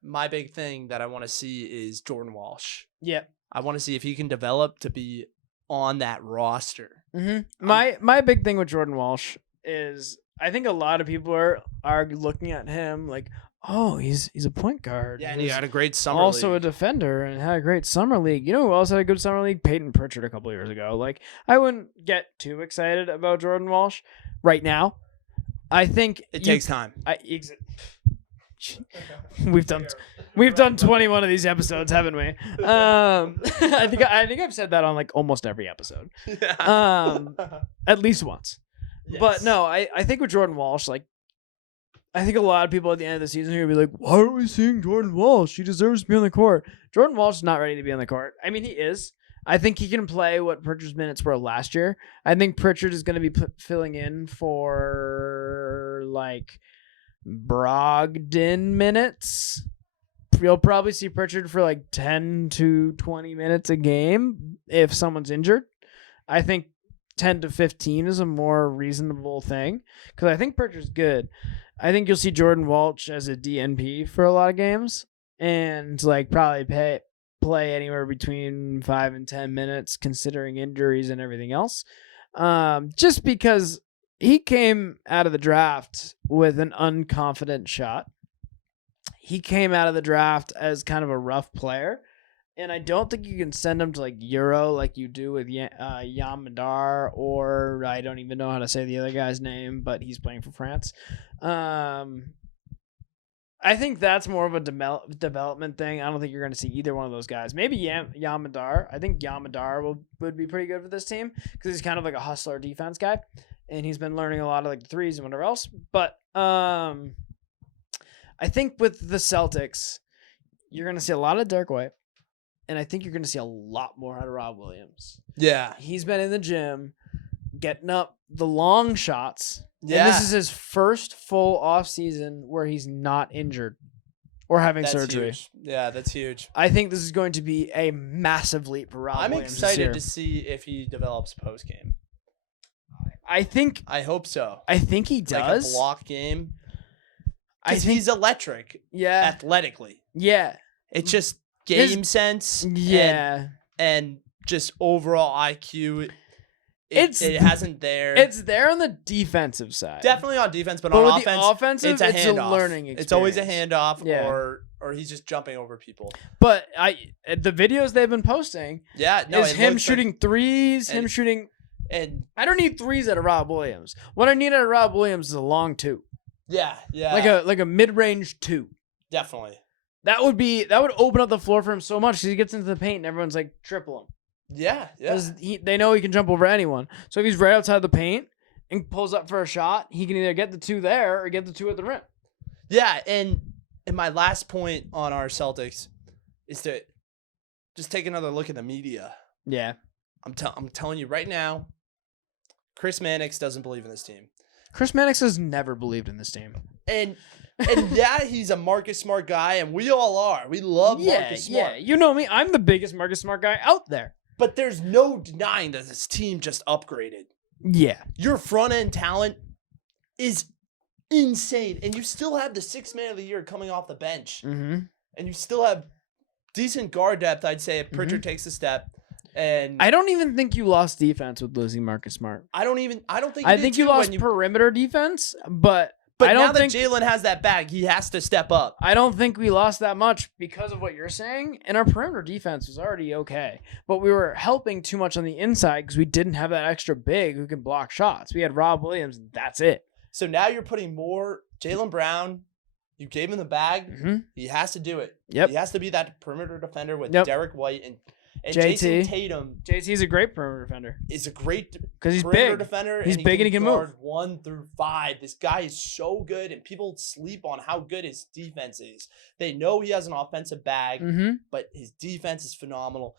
my big thing that I want to see is Jordan Walsh. Yeah. I want to see if he can develop to be on that roster. Mm-hmm. My big thing with Jordan Walsh is I think a lot of people are looking at him like, oh, he's a point guard. Yeah, and he had a great summer also league. a defender and had a great summer league. You know who else had a good summer league? Peyton Pritchard a couple years ago. Like, I wouldn't get too excited about Jordan Walsh right now. I think It takes time. We've done 21 of these episodes, haven't we? I think I've said that on like almost every episode. At least once. Yes. But no, I think with Jordan Walsh, like, I think a lot of people at the end of the season are going to be like, why aren't we seeing Jordan Walsh? He deserves to be on the court. Jordan Walsh is not ready to be on the court. I mean, he is. I think he can play what Pritchard's minutes were last year. I think Pritchard is going to be filling in for, like, Brogdon minutes. You'll probably see Pritchard for, like, 10 to 20 minutes a game if someone's injured. I think 10 to 15 is a more reasonable thing because I think Pritchard's good. I think you'll see Jordan Walsh as a DNP for a lot of games and like probably play anywhere between 5 and 10 minutes considering injuries and everything else. Just because he came out of the draft with an unconfident shot. He came out of the draft as kind of a rough player. And I don't think you can send him to like Euro like you do with Yam Madar, or I don't even know how to say the other guy's name, but he's playing for France. I think that's more of a development thing. I don't think you're going to see either one of those guys. Maybe Yam Madar. I think Yam Madar would be pretty good for this team because he's kind of like a hustler defense guy, and he's been learning a lot of like the threes and whatever else. But I think with the Celtics, you're going to see a lot of Derek White. And I think you're going to see a lot more out of Rob Williams. Yeah. He's been in the gym, getting up the long shots. Yeah. And this is his first full off season where he's not injured or having That's surgery. huge. Yeah, that's huge. I think this is going to be a massive leap for Rob I'm Williams this excited year. to see if he develops post game. I think he does. Like a block game. I think He's electric yeah. athletically. Yeah. It's just game sense. Yeah. And just overall IQ. It hasn't there. It's there on the defensive side. Definitely on defense, but But on with offense, the offensive, it's a handoff. learning experience. It's always a handoff, Yeah. or he's just jumping over people. But the videos they've been posting Yeah, no, is it him looks shooting threes, him and- shooting. and I don't need threes out of Rob Williams. What I need out of Rob Williams is a long 2, yeah, like a mid-range 2. definitely. That would open up the floor for him so much because he gets into the paint and everyone's like triple him. Yeah. Because they know he can jump over anyone. So if he's right outside the paint and pulls up for a shot, he can either get the 2 there or get the 2 at the rim. Yeah, and my last point on our Celtics is that just take another look at the media. Yeah. I'm telling you right now, Chris Mannix doesn't believe in this team. Chris Mannix has never believed in this team. And yeah, he's a Marcus Smart guy, and we all are. We love Marcus Smart. Yeah, you know me. I'm the biggest Marcus Smart guy out there. But there's no denying that this team just upgraded. Yeah. Your front end talent is insane, and you still have the 6th man of the year coming off the bench, Mm-hmm. and you still have decent guard depth. I'd say if Pritchard takes a step, and I don't even think you lost defense with losing Marcus Smart. I don't think. I think you lost perimeter defense, but But I don't now that think Jalen has that bag, he has to step up. I don't think we lost that much because of what you're saying. And our perimeter defense was already okay, but we were helping too much on the inside because we didn't have that extra big who can block shots. We had Rob Williams, and that's it. So now you're putting more Jaylen Brown. You gave him the bag. Mm-hmm. He has to do it. Yep. He has to be that perimeter defender with Yep. Derek White and JT. Jason Tatum JT's a great perimeter defender is a great because he's perimeter big. defender. He's big and he can move. guard 1 through 5. This guy is so good, and people sleep on how good his defense is. They know he has an offensive bag, Mm-hmm. but his defense is phenomenal.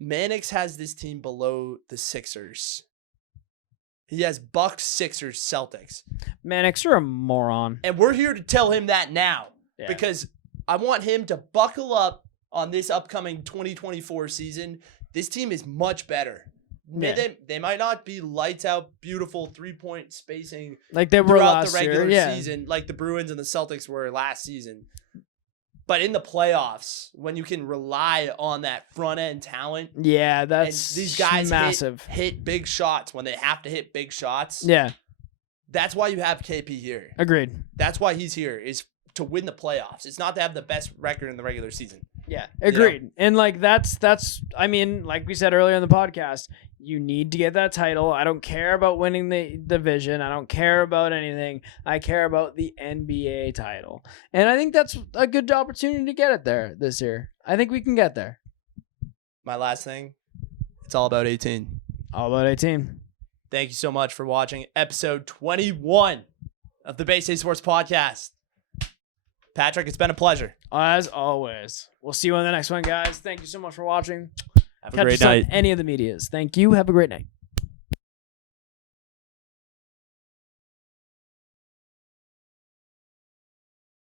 Mannix has this team below the Sixers. He has Bucks, Sixers, Celtics. Mannix, you're a moron. And we're here to tell him that now Yeah. because I want him to buckle up on this upcoming 2024 season. This team is much better. Yeah. They might not be lights out, beautiful 3-point spacing Like they were throughout last the regular year. Yeah. season like the Bruins and the Celtics were last season. But in the playoffs, when you can rely on that front end talent, Yeah, and that's these guys massive. hit big shots when they have to hit big shots. Yeah, That's why you have KP here. agreed. That's why he's here, is to win the playoffs. It's not to have the best record in the regular season. Yeah, agreed. And like that's I mean, like we said earlier in the podcast, you need to get that title. I don't care about winning the division. I don't care about anything. I care about the NBA title. And I think that's a good opportunity to get it there this year. I think we can get there. My last thing, it's all about 18. All about 18. Thank you so much for watching episode 21 of the Bay State Sports Podcast. Patrick, it's been a pleasure. As always. We'll see you on the next one, guys. Thank you so much for watching. Have a Catch great us night. on any of the medias. Thank you. Have a great night.